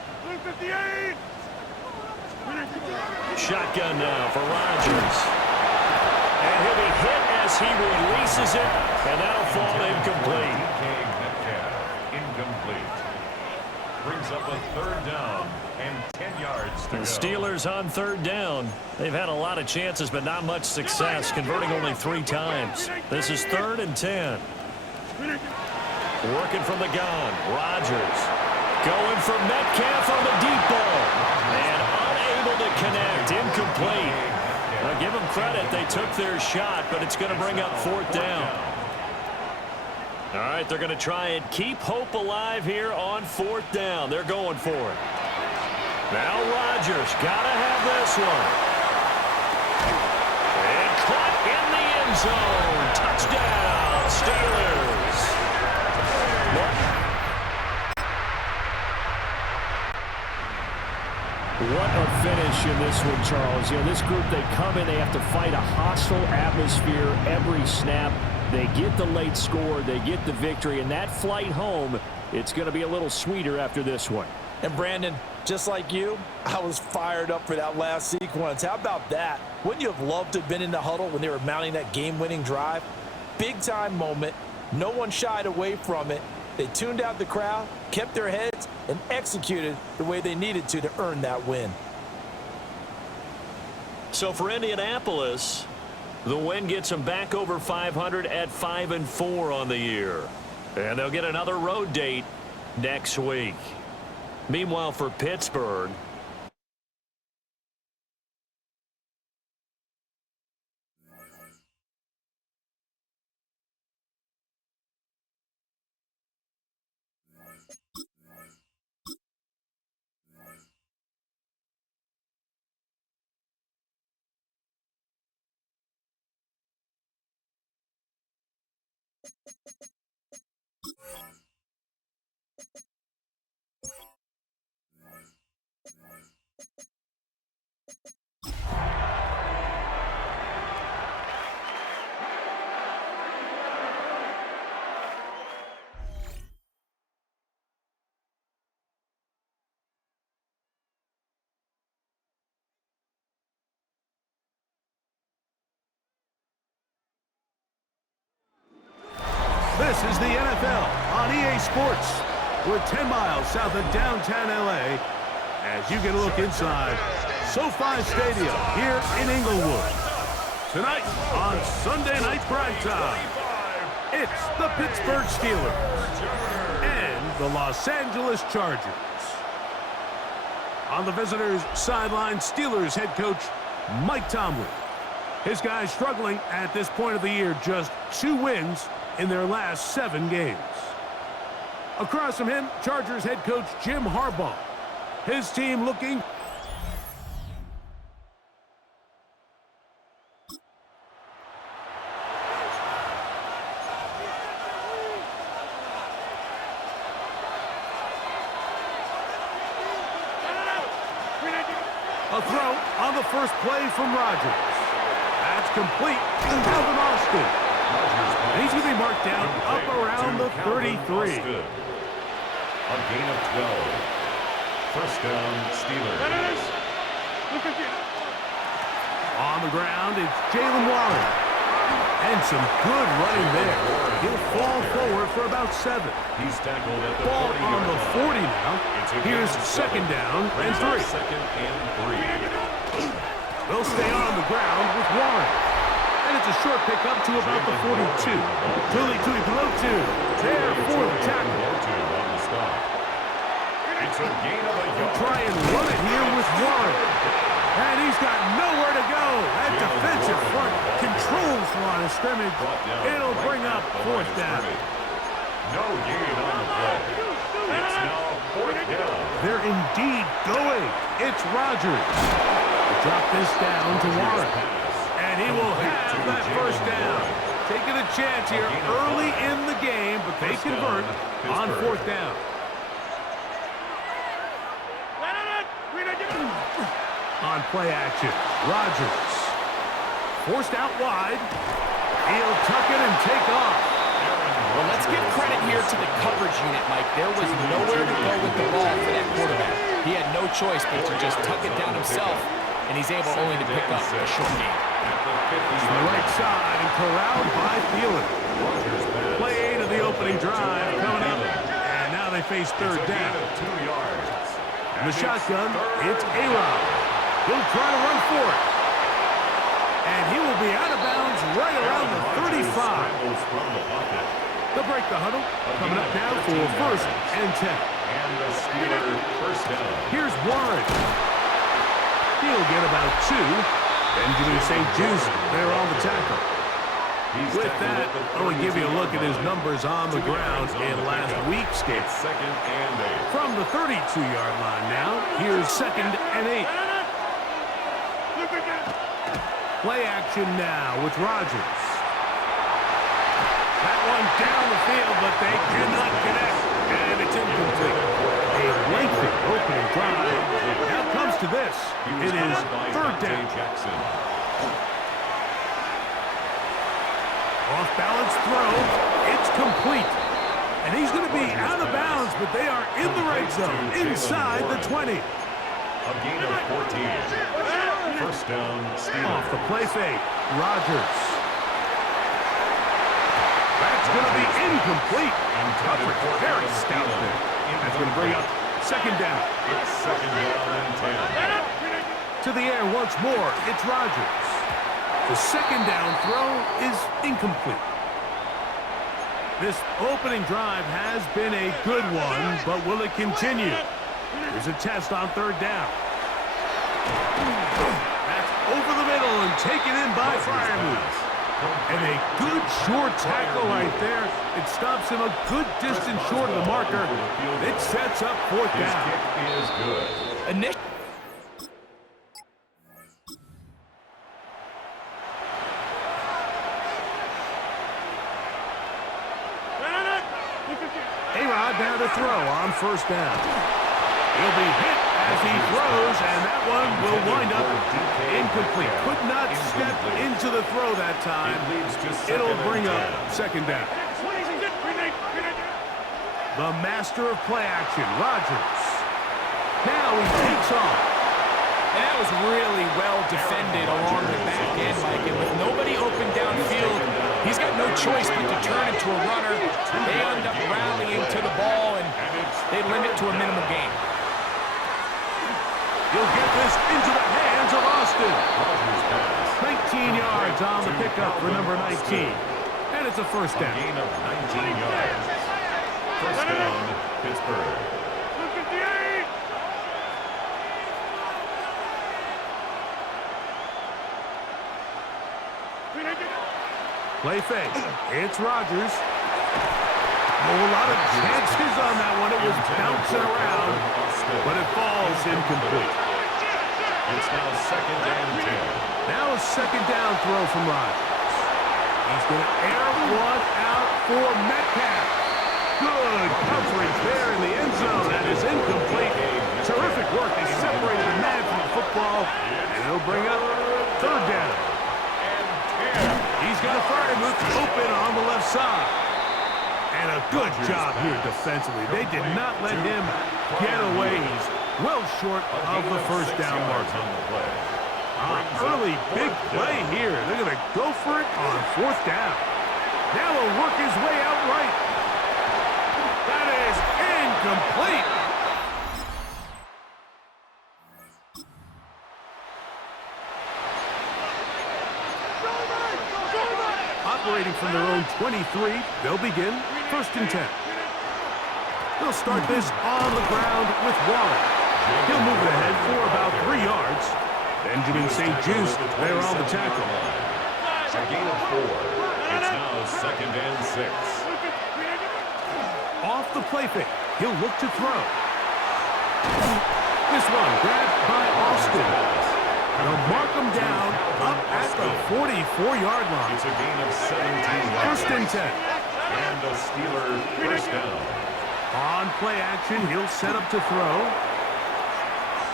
Shotgun now for Rodgers. And he'll be hit as he releases it, and that'll fall incomplete. Incomplete. Brings up a 3rd down and 10 yards to The go. Steelers on 3rd down. They've had a lot of chances, but not much success, converting only 3 times. This is 3rd and 10. Working from the gun, Rodgers. Going for Metcalf on the deep ball. And unable to connect, incomplete. Now give them credit, they took their shot, but it's going to bring up 4th down. All right, they're going to try and keep hope alive here on 4th down. They're going for it. Now Rodgers, got to have this one. And caught in the end zone. Touchdown, Steelers. What a finish in this one, Charles. You know, this group, they come in, they have to fight a hostile atmosphere every snap. They get the late score, they get the victory, and that flight home, it's going to be a little sweeter after this one. And Brandon, just like you, I was fired up for that last sequence. How about that? Wouldn't you have loved to have been in the huddle when they were mounting that game-winning drive? Big-time moment. No one shied away from it. They tuned out the crowd, kept their heads, and executed the way they needed to earn that win. So for Indianapolis, the win gets them back over 500 at 5-4 on the year. And they'll get another road date next week. Meanwhile, for Pittsburgh, This is the NFL on EA Sports. We're 10 miles south of downtown LA as you get a look inside SoFi Stadium here in Inglewood. Tonight on Sunday Night Primetime, it's the Pittsburgh Steelers and the Los Angeles Chargers. On the visitors' sideline, Steelers head coach Mike Tomlin. His guys struggling at this point of the year, just 2 wins in their last 7 games. Across from him, Chargers head coach Jim Harbaugh. His team looking a throw on the first play from Rodgers. That's complete to Calvin Austin. And he's going to be marked down up around the 33. A gain of 12. First down, Steelers. On the ground, it's Jalen Warren. And some good running there. He'll fall forward for about 7. He's tackled at the Ball 40-yard on the 40 line. now. Here's second down and 3. Second and 3. They'll stay on the ground with Warren. And it's a short pickup to about the 42. Tuli below 2. There for the tackle. On the stop. It's a gain of a yard. Try and run it here with Warren. And he's got nowhere to go. That defensive front controls the line of scrimmage. It'll bring up 4th down. No gain on the play. It's now 4th down. They're indeed going. It's Rodgers. Drop this down to Warren. And he will have that first down. Taking a chance here early in the game, but they convert on 4th down. On play action, Rodgers. Forced out wide. He'll tuck it and take off. Well, let's give credit here to the coverage unit, Mike. There was nowhere to go with the ball for that quarterback. He had no choice but to just tuck it down himself, and he's able only to pick up a short gain. To the right side and corralled by Thielen. Play 8 of the opening drive coming up. And now they face 3rd down. 2 yards. In the shotgun, it's A-Rod. He'll try to run for it. And he will be out of bounds right around the 35. They'll break the huddle. Coming up now for 1st and 10. And the Steeler first down. Here's Warren. He'll get about 2. Benjamin St. Just there on the tackle. With that, I want to give you a look at his numbers on the ground in last week's game. Second and 8. From the 32-yard line now, here's 2nd and 8. Play action now with Rodgers. That one down the field, but they cannot connect. And it's incomplete. A lengthy opening drive. Now comes to this. It is 3rd down. Off-balance throw. It's complete. And he's going to be out of bounds, but they are in the red zone, inside the 20. A gain of 14. First down, Steelers. Off the play fake, Rodgers. That's going to be incomplete. Coverage very stout there. That's going to bring up 2nd down. It's 2nd down and 10. To the air once more, it's Rodgers. The 2nd down throw is incomplete. This opening drive has been a good one, but will it continue? Here's a test on 3rd down. That's over the middle and taken in by Freiermuth. And a good short tackle right there. It stops him a good distance short of the marker. It sets up 4th down. His kick is good. A-Rod now to throw on 1st down. He'll be hit as he throws, and that one will wind up incomplete. Could not step into the throw that time. It'll bring up 2nd down. The master of play action, Rodgers. Now he takes off. And that was really well defended along the back end, Mike. And with nobody open downfield, He's got no choice but to turn into a runner. They end up rallying to the ball, and they limit to a minimal gain. He'll get this into the hands of Austin. 19 yards on the pickup for number 19. And it's a first down. Gain of 19 yards. First down, Pittsburgh. Play fake. It's Rodgers. Oh, a lot of chances on that one. It was bouncing around, but it falls incomplete. It's now second and 10. Now a second down throw from Rodgers. He's going to air one out for Metcalf. Good coverage there in the end zone. That is incomplete. Terrific work. They separated the man from the football, and it'll bring up third down. He's got a fire move open on the left side. And a good job here defensively. They did not let him get away. He's well short of the first down mark. Early big play here. They're going to go for it on fourth down. Now he'll work his way out right. That is incomplete. Operating from their own 23, they'll begin first and 10. They'll start this on the ground with Waller. He'll move it ahead for about 3 yards. Benjamin St. Juste there on the tackle. A gain of 4. It's now second and 6. Off the play fake, he'll look to throw. This one grabbed by Austin. They'll mark him down up at the 44-yard line. It's a gain of 17 yards. First and 10. And the Steeler first down. On play action, he'll set up to throw.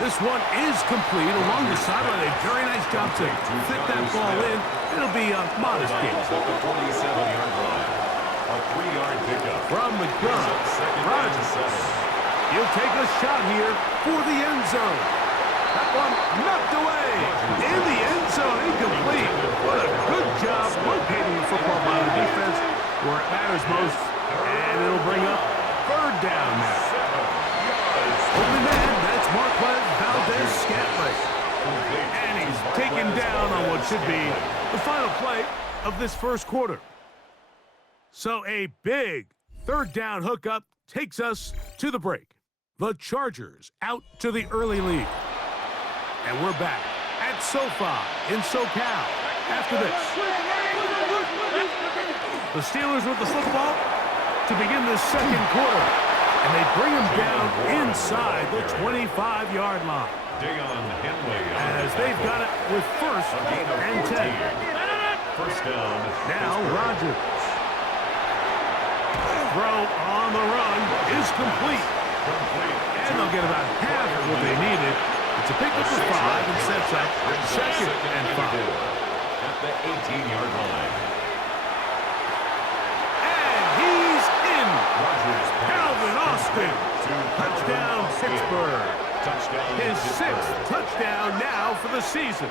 This one is complete along the sideline. A very nice job to fit that ball in. It'll be a modest gain. At the 47-yard line. A 3-yard pickup. From the gun, Rodgers. He'll take a shot here for the end zone. That one knocked away in the end zone, incomplete. What a good job locating the football by the defense where it matters most. And it'll bring up third down now. Open man, that's Marquez Valdez-Scantling. And he's taken down on what should be the final play of this first quarter. So a big third down hookup takes us to the break. The Chargers out to the early lead. And we're back at SoFi in SoCal after this. The Steelers with the football to begin the second quarter. And they bring him down inside the 25-yard line. As they've got it with first and 10. First down. Now Rodgers. Throw on the run is complete. And they'll get about half of what they needed. It's a pickup for 5 and sets up second and 5. At the 18-yard line. And he's in. Calvin Austin. Touchdown, Pittsburgh. His 6th touchdown now for the season.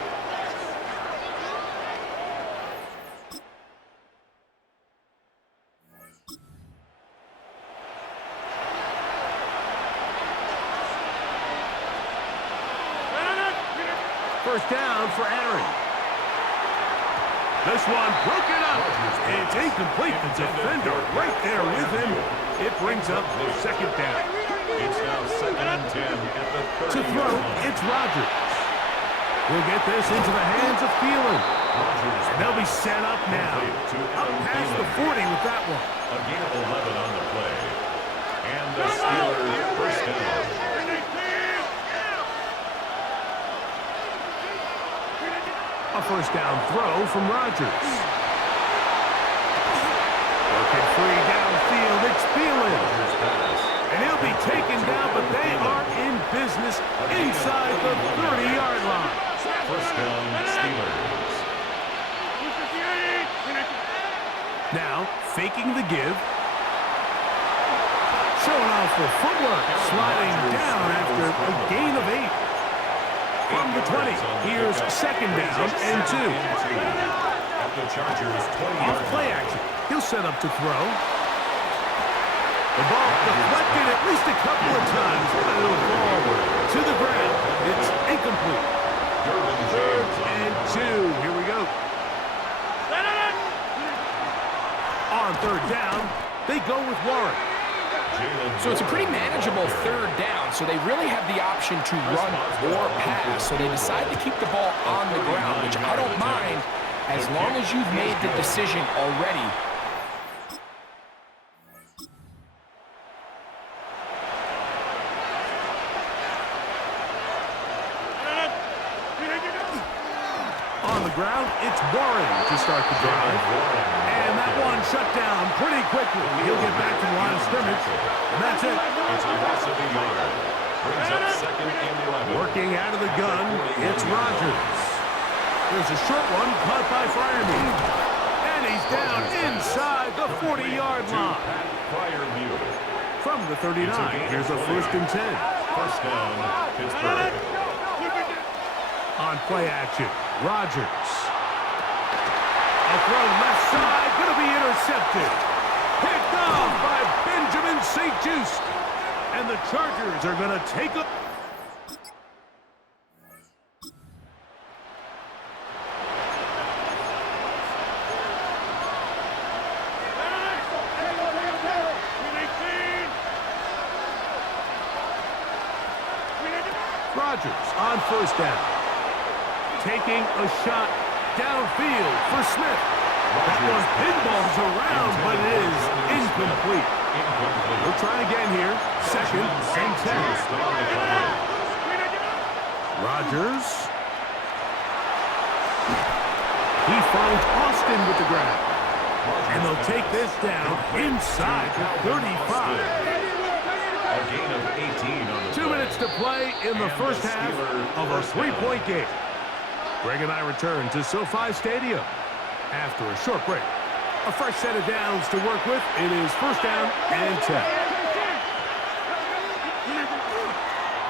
First down for Aaron. This one broken up. It's incomplete. The defender right there with him. It brings up the second down. It's now second and 10 at the 30. To throw, it's Rodgers. We'll get this into the hands of Thielen. And they'll be set up now. Up past the 40 with that one. A gain of 11 on the play. And the Steelers first down. A first down throw from Rodgers. Working free downfield, it's Thielen. And he'll be taken down, but they are in business inside the 30-yard line. First down, Steelers. Now, faking the give. Showing off the footwork, sliding down after a gain of 8. From the 20, here's second down and 2. At at the Chargers' 20-yard Off play line. action. He'll set up to throw. The ball deflected at least a couple of times, but it'll fall to the ground. It's incomplete. Third and 2. Here we go. On third down, they go with Warren. So it's a pretty manageable third down, so they really have the option to run or pass. So they decide to keep the ball on the ground, which I don't mind as long as you've made the decision already. On the ground, it's Warren to start the drive. And that one shut down pretty quickly. He'll get back to the line of scrimmage. And that's it. It's a loss of a yard. Brings up second and 11. Working out of the gun, it's Rodgers. There's a short one caught by Fryermuth. And he's down inside the 40-yard line. From the 39, here's a first and 10. First down, Pittsburgh. On play action, Rodgers. A throw left side, going to be intercepted. Picked off by Benjamin St-Juste. And the Chargers are going to take a... Rodgers on first down. Taking a shot downfield for Smith. That one pinballs around, but it is incomplete. We'll try again here. Second and 10. Rodgers. He finds Austin with the grab. And they'll take this down inside the 35. A gain of 18 on the 2 minutes to play in the first half of a three-point game. Greg and I return to SoFi Stadium after a short break. A fresh set of downs to work with. It is first down and 10.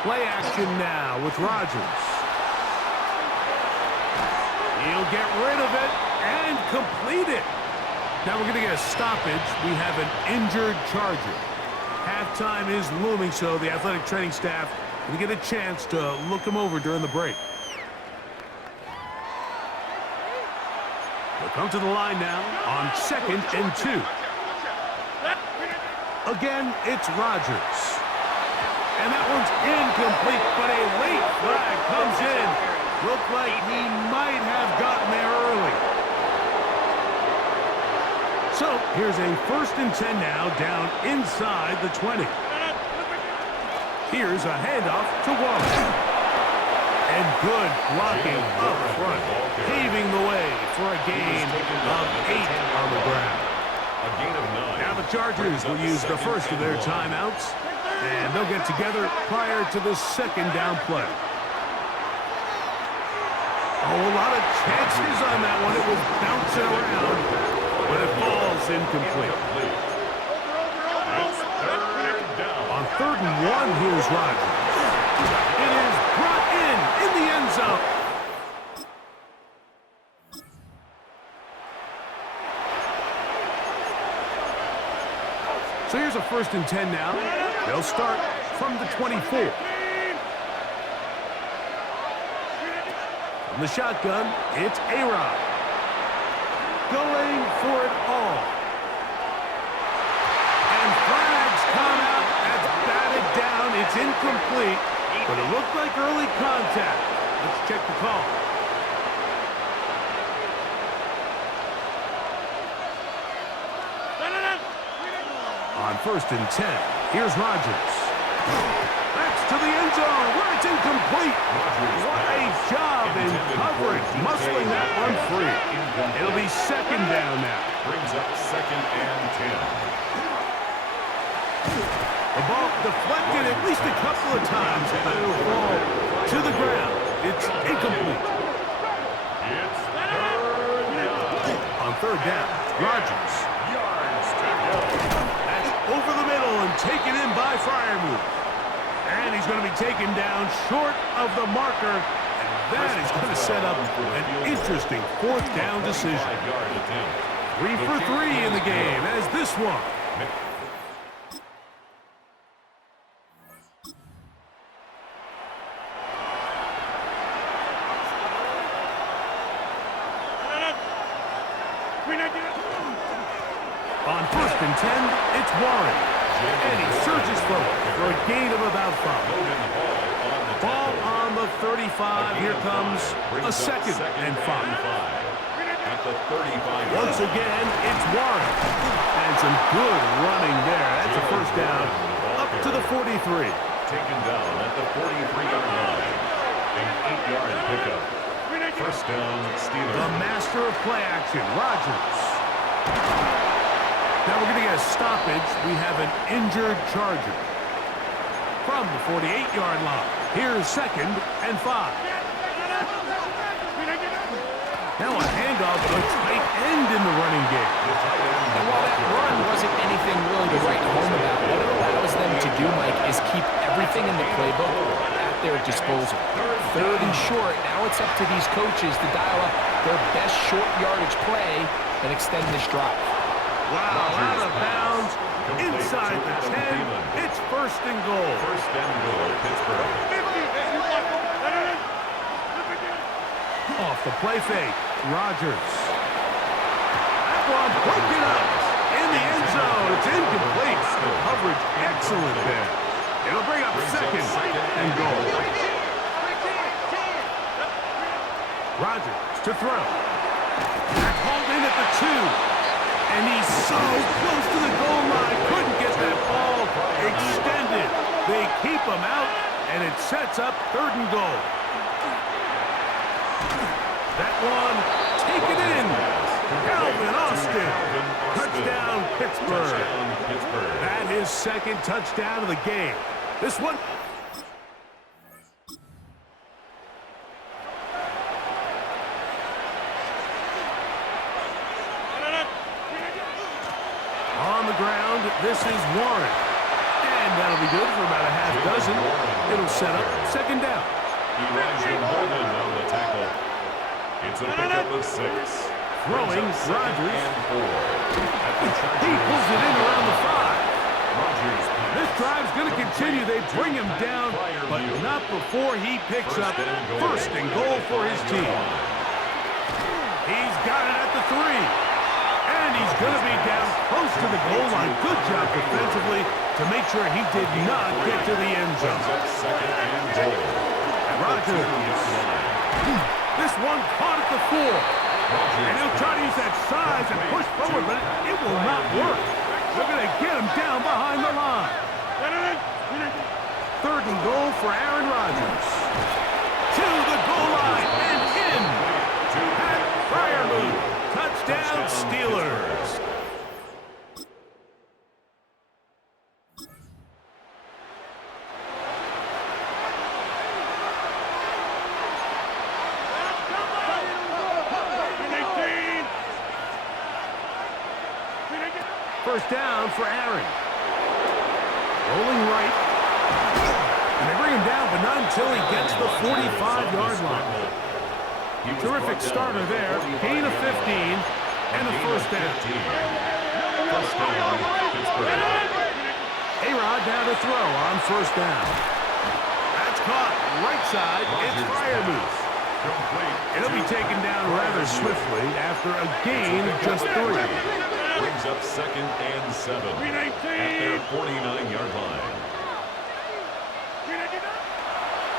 Play action now with Rodgers. He'll get rid of it and complete it. Now we're going to get a stoppage. We have an injured Charger. Halftime is looming, so the athletic training staff will get a chance to look him over during the break. They'll come to the line now on second and 2. Again, it's Rodgers. And that one's incomplete, but a late flag comes in. Looked like he might have gotten there early. So here's a first and 10 now, down inside the 20. Here's a handoff to Warren. And good blocking up front, paving the way for a gain of 8 on the ground. A gain of 9. Now the Chargers will use the first of their timeouts, and they'll get together prior to the second down play. Oh, a lot of chances on that one. It was bouncing around, but it falls incomplete. On third and 1, here's Rodgers. It is brought in the end zone. So here's a first and 10 now. They'll start from the 24. From the shotgun, it's A-Rod. Going for it all. And flags come out. That's batted down. It's incomplete, but it looked like early contact. Let's check the call. On first and 10, here's Rodgers. That's to the end zone where it's incomplete. What a job in coverage, muscling that one free. It'll be second down now. Brings up second and 10. The ball deflected at least a couple of times, but it'll fall to the ground. It's incomplete. It's third down. On third down, Rodgers. That's over the middle and taken in by Fryermuth. And he's going to be taken down short of the marker. And That is going to set up an interesting fourth down decision. 3 for 3 in the game as this one. On 1st and 10, it's Warren. And he surges forward for a gain of about 5. Ball on the 35. Here comes a 2nd and 5. Once again, it's Warren. And some good running there. That's a first down up to the 43. Taken down at the 43-yard line. An 8-yard pickup. First down, Steelers. The master of play action, Rodgers. Now we're going to get a stoppage. We have an injured Charger. From the 48-yard line, here's 2nd and 5. Now a handoff to a tight end in the running game. And while that run wasn't anything really to write home about, what it allows them to do, Mike, is keep everything in the playbook at their disposal. 3rd and short, now it's up to these coaches to dial up their best short yardage play and extend this drive. Wow, out of bounds, inside the 10, it's 1st and goal. First and goal, Pittsburgh. Off the play fake, Rodgers. That one broken up in the end zone. It's incomplete. Coverage excellent there. It'll bring up 2nd and goal. Rodgers to throw. Back hauled in at the 2. And he's so close to the goal line. Couldn't get that ball extended. They keep him out, and it sets up 3rd and goal. That one taken in. Calvin Austin. Touchdown, Pittsburgh. That is 2nd touchdown of the game. This one... On the ground, this is Warren. And that'll be good for about a half dozen. It'll set up 2nd down. Elijah Morgan on the tackle. It's a pickup of 6. Throwing, Rodgers. He pulls it in around the 5. This drive's going to continue. They bring him down, but not before he picks up 1st and goal for his team. He's got it at the 3. And he's going to be down close to the goal line. Good job defensively to make sure he did not get to the end zone. Rodgers. This one caught at the 4. And he'll try to use that size and push forward, but it will not work. They're going to get him down behind the line. 3rd and goal for Aaron Rodgers. To the goal line and in. Pat Fryermuth. Touchdown, Steelers. First down for Aaron. Rolling right. And they bring him down, but not until he gets the 45-yard line. Terrific starter there. Gain of 15 and a first down. A-Rod down to throw on 1st down. That's caught right side. It's Fryermuth. It'll be taken down rather swiftly after a gain of just 3. Brings up 2nd and 7 at their 49-yard line.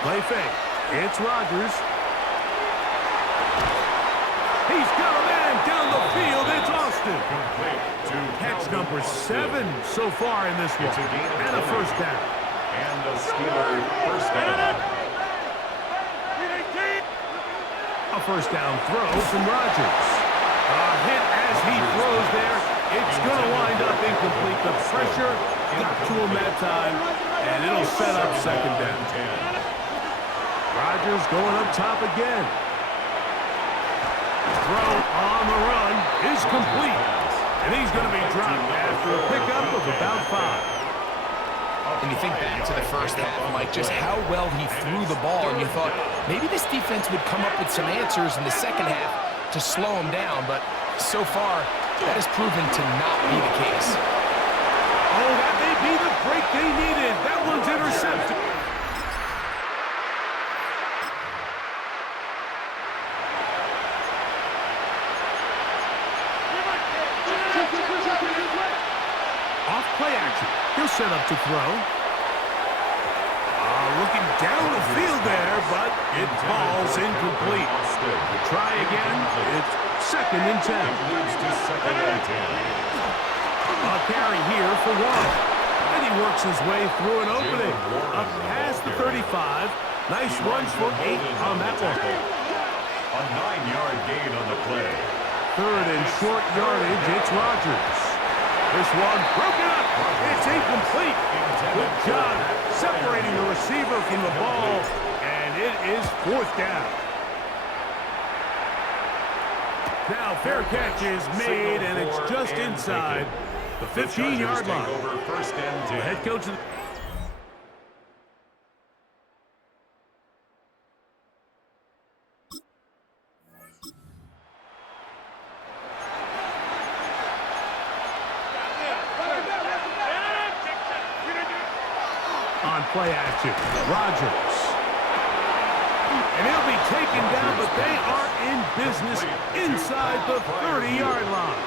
Play fake. It's Rodgers. He's got a man down the field. It's Austin. Catch number 7 so far in this one. And a first down. And a Steeler first down. A first down throw from Rodgers. A hit as he throws there. It's going to wind up incomplete. The pressure got to him that time, and it'll set up 2nd down. Rodgers going up top again. Throw on the run is complete. And he's going to be dropped after a pickup of about 5. And you think back to the first half, Mike, just how well he threw the ball, and you thought maybe this defense would come up with some answers in the second half to slow him down, but so far, that has proven to not be the case. Oh, that may be the break they needed. That one's intercepted. Off play action. He'll set up to throw. Looking down the field there, but it falls incomplete. Try again. It's 2nd and 10. A carry here for Watt. And he works his way through an opening. Up past the 35. Nice run for 8 on that one. A 9-yard gain on the play. 3rd and short yardage. It's Rodgers. This one broken up. It's incomplete. Good job separating the receiver from the ball. And it is 4th down. Now fair catch is made, and it's just inside the 15-yard line. The head coach of the on play action, Rodgers. And he'll be taken down, but they are in business inside the 30-yard line.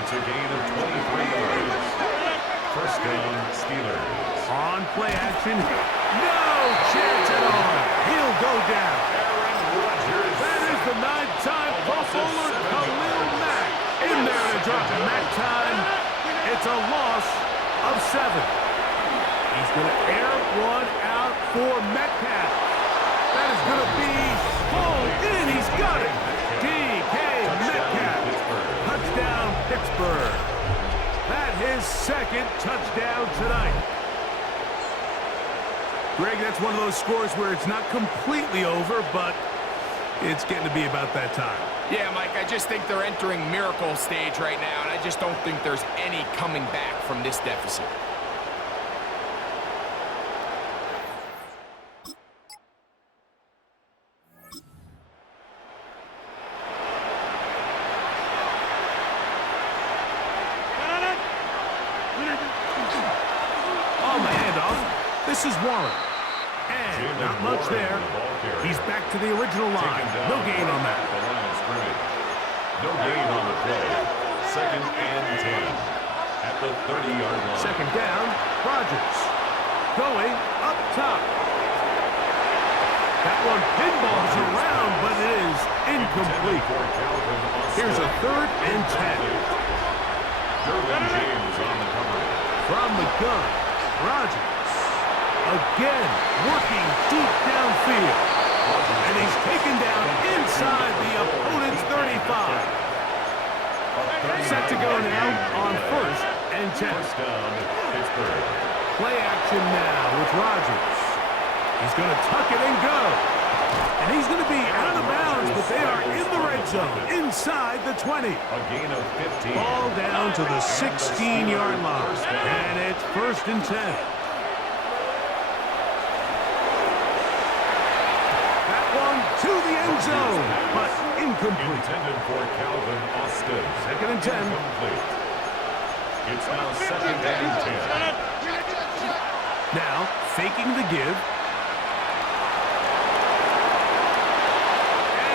It's a gain of 23 yards. 1st down, Steelers. On play action, no chance at all. He'll go down. That is the 9-time Pro Bowler, Khalil Mack. In there to drop Mack time. It's a loss of 7. He's going to air one out for Metcalf. That is going to be pulled in. He's got it. DK Metcalf. Touchdown, Pittsburgh. That his 2nd touchdown tonight. Greg, that's one of those scores where it's not completely over, but it's getting to be about that time. Yeah, Mike, I just think they're entering miracle stage right now, and I just don't think there's any coming back from this deficit. On the handoff, this is Warren. And not much there. He's back to the original line. No gain on that. No gain on the play. 2nd and 10 at the 30-yard line. 2nd down, Rodgers. Going up top. That one pinballs around, but it is incomplete. Here's a 3rd and 10. Derwin James on the cover. From the gun, Rodgers. Again, working deep downfield. And he's taken down inside the opponent's 35. Set to go now on 1st and 10. First down, Pittsburgh. Play action now with Rodgers. He's going to tuck it and go. And he's going to be out of bounds, but they are in the red zone, inside the 20. A gain of 15. Ball down to the 16-yard line. And it's 1st and 10. That one to the end zone, but incomplete. Intended for Calvin Austin. 2nd and 10. Incomplete. It's now 2nd and 10. Now, faking the give.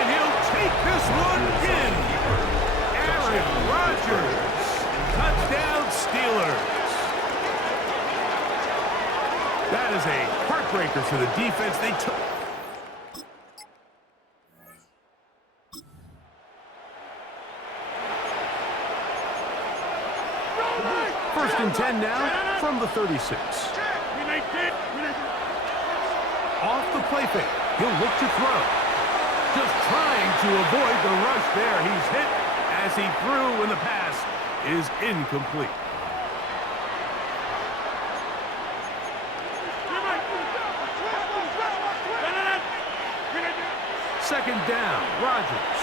And he'll take this one in. Aaron Rodgers. Touchdown, Steelers. That is a heartbreaker for the defense. They took... First and 10 now from the 36. Off the play fake. He'll look to throw. Just trying to avoid the rush there. He's hit as he threw, and the pass is incomplete. Second down, Rodgers.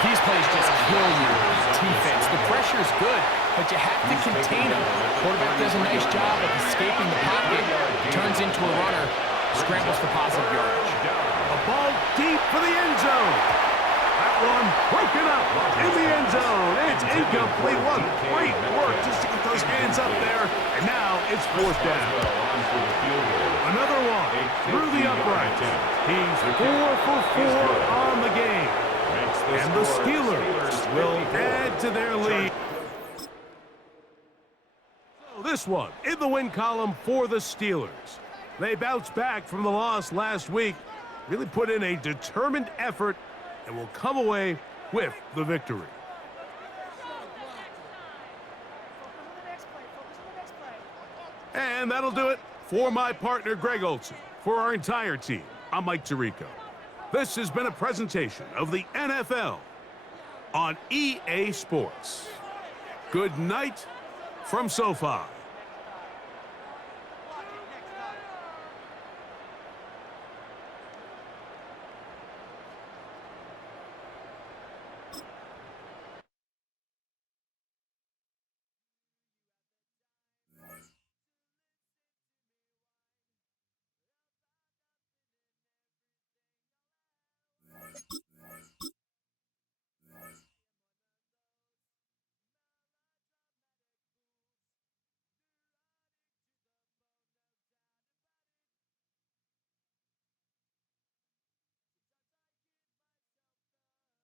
These plays just kill your defense. The pressure's good, but you have to contain him. Quarterback does a nice job of escaping the pocket, turns into a runner, scrambles for positive yardage. A ball deep for the end zone. That one broken up in the end zone. It's incomplete. What great work just to get those hands up there. And now it's fourth down. Another one through the upright. He's 4 for 4 on the game. And the Steelers will add to their lead. So this one in the win column for the Steelers. They bounced back from the loss last week, really put in a determined effort, and will come away with the victory. And that'll do it for my partner, Greg Olson. For our entire team, I'm Mike Tirico. This has been a presentation of the NFL on EA Sports. Good night from SoFi.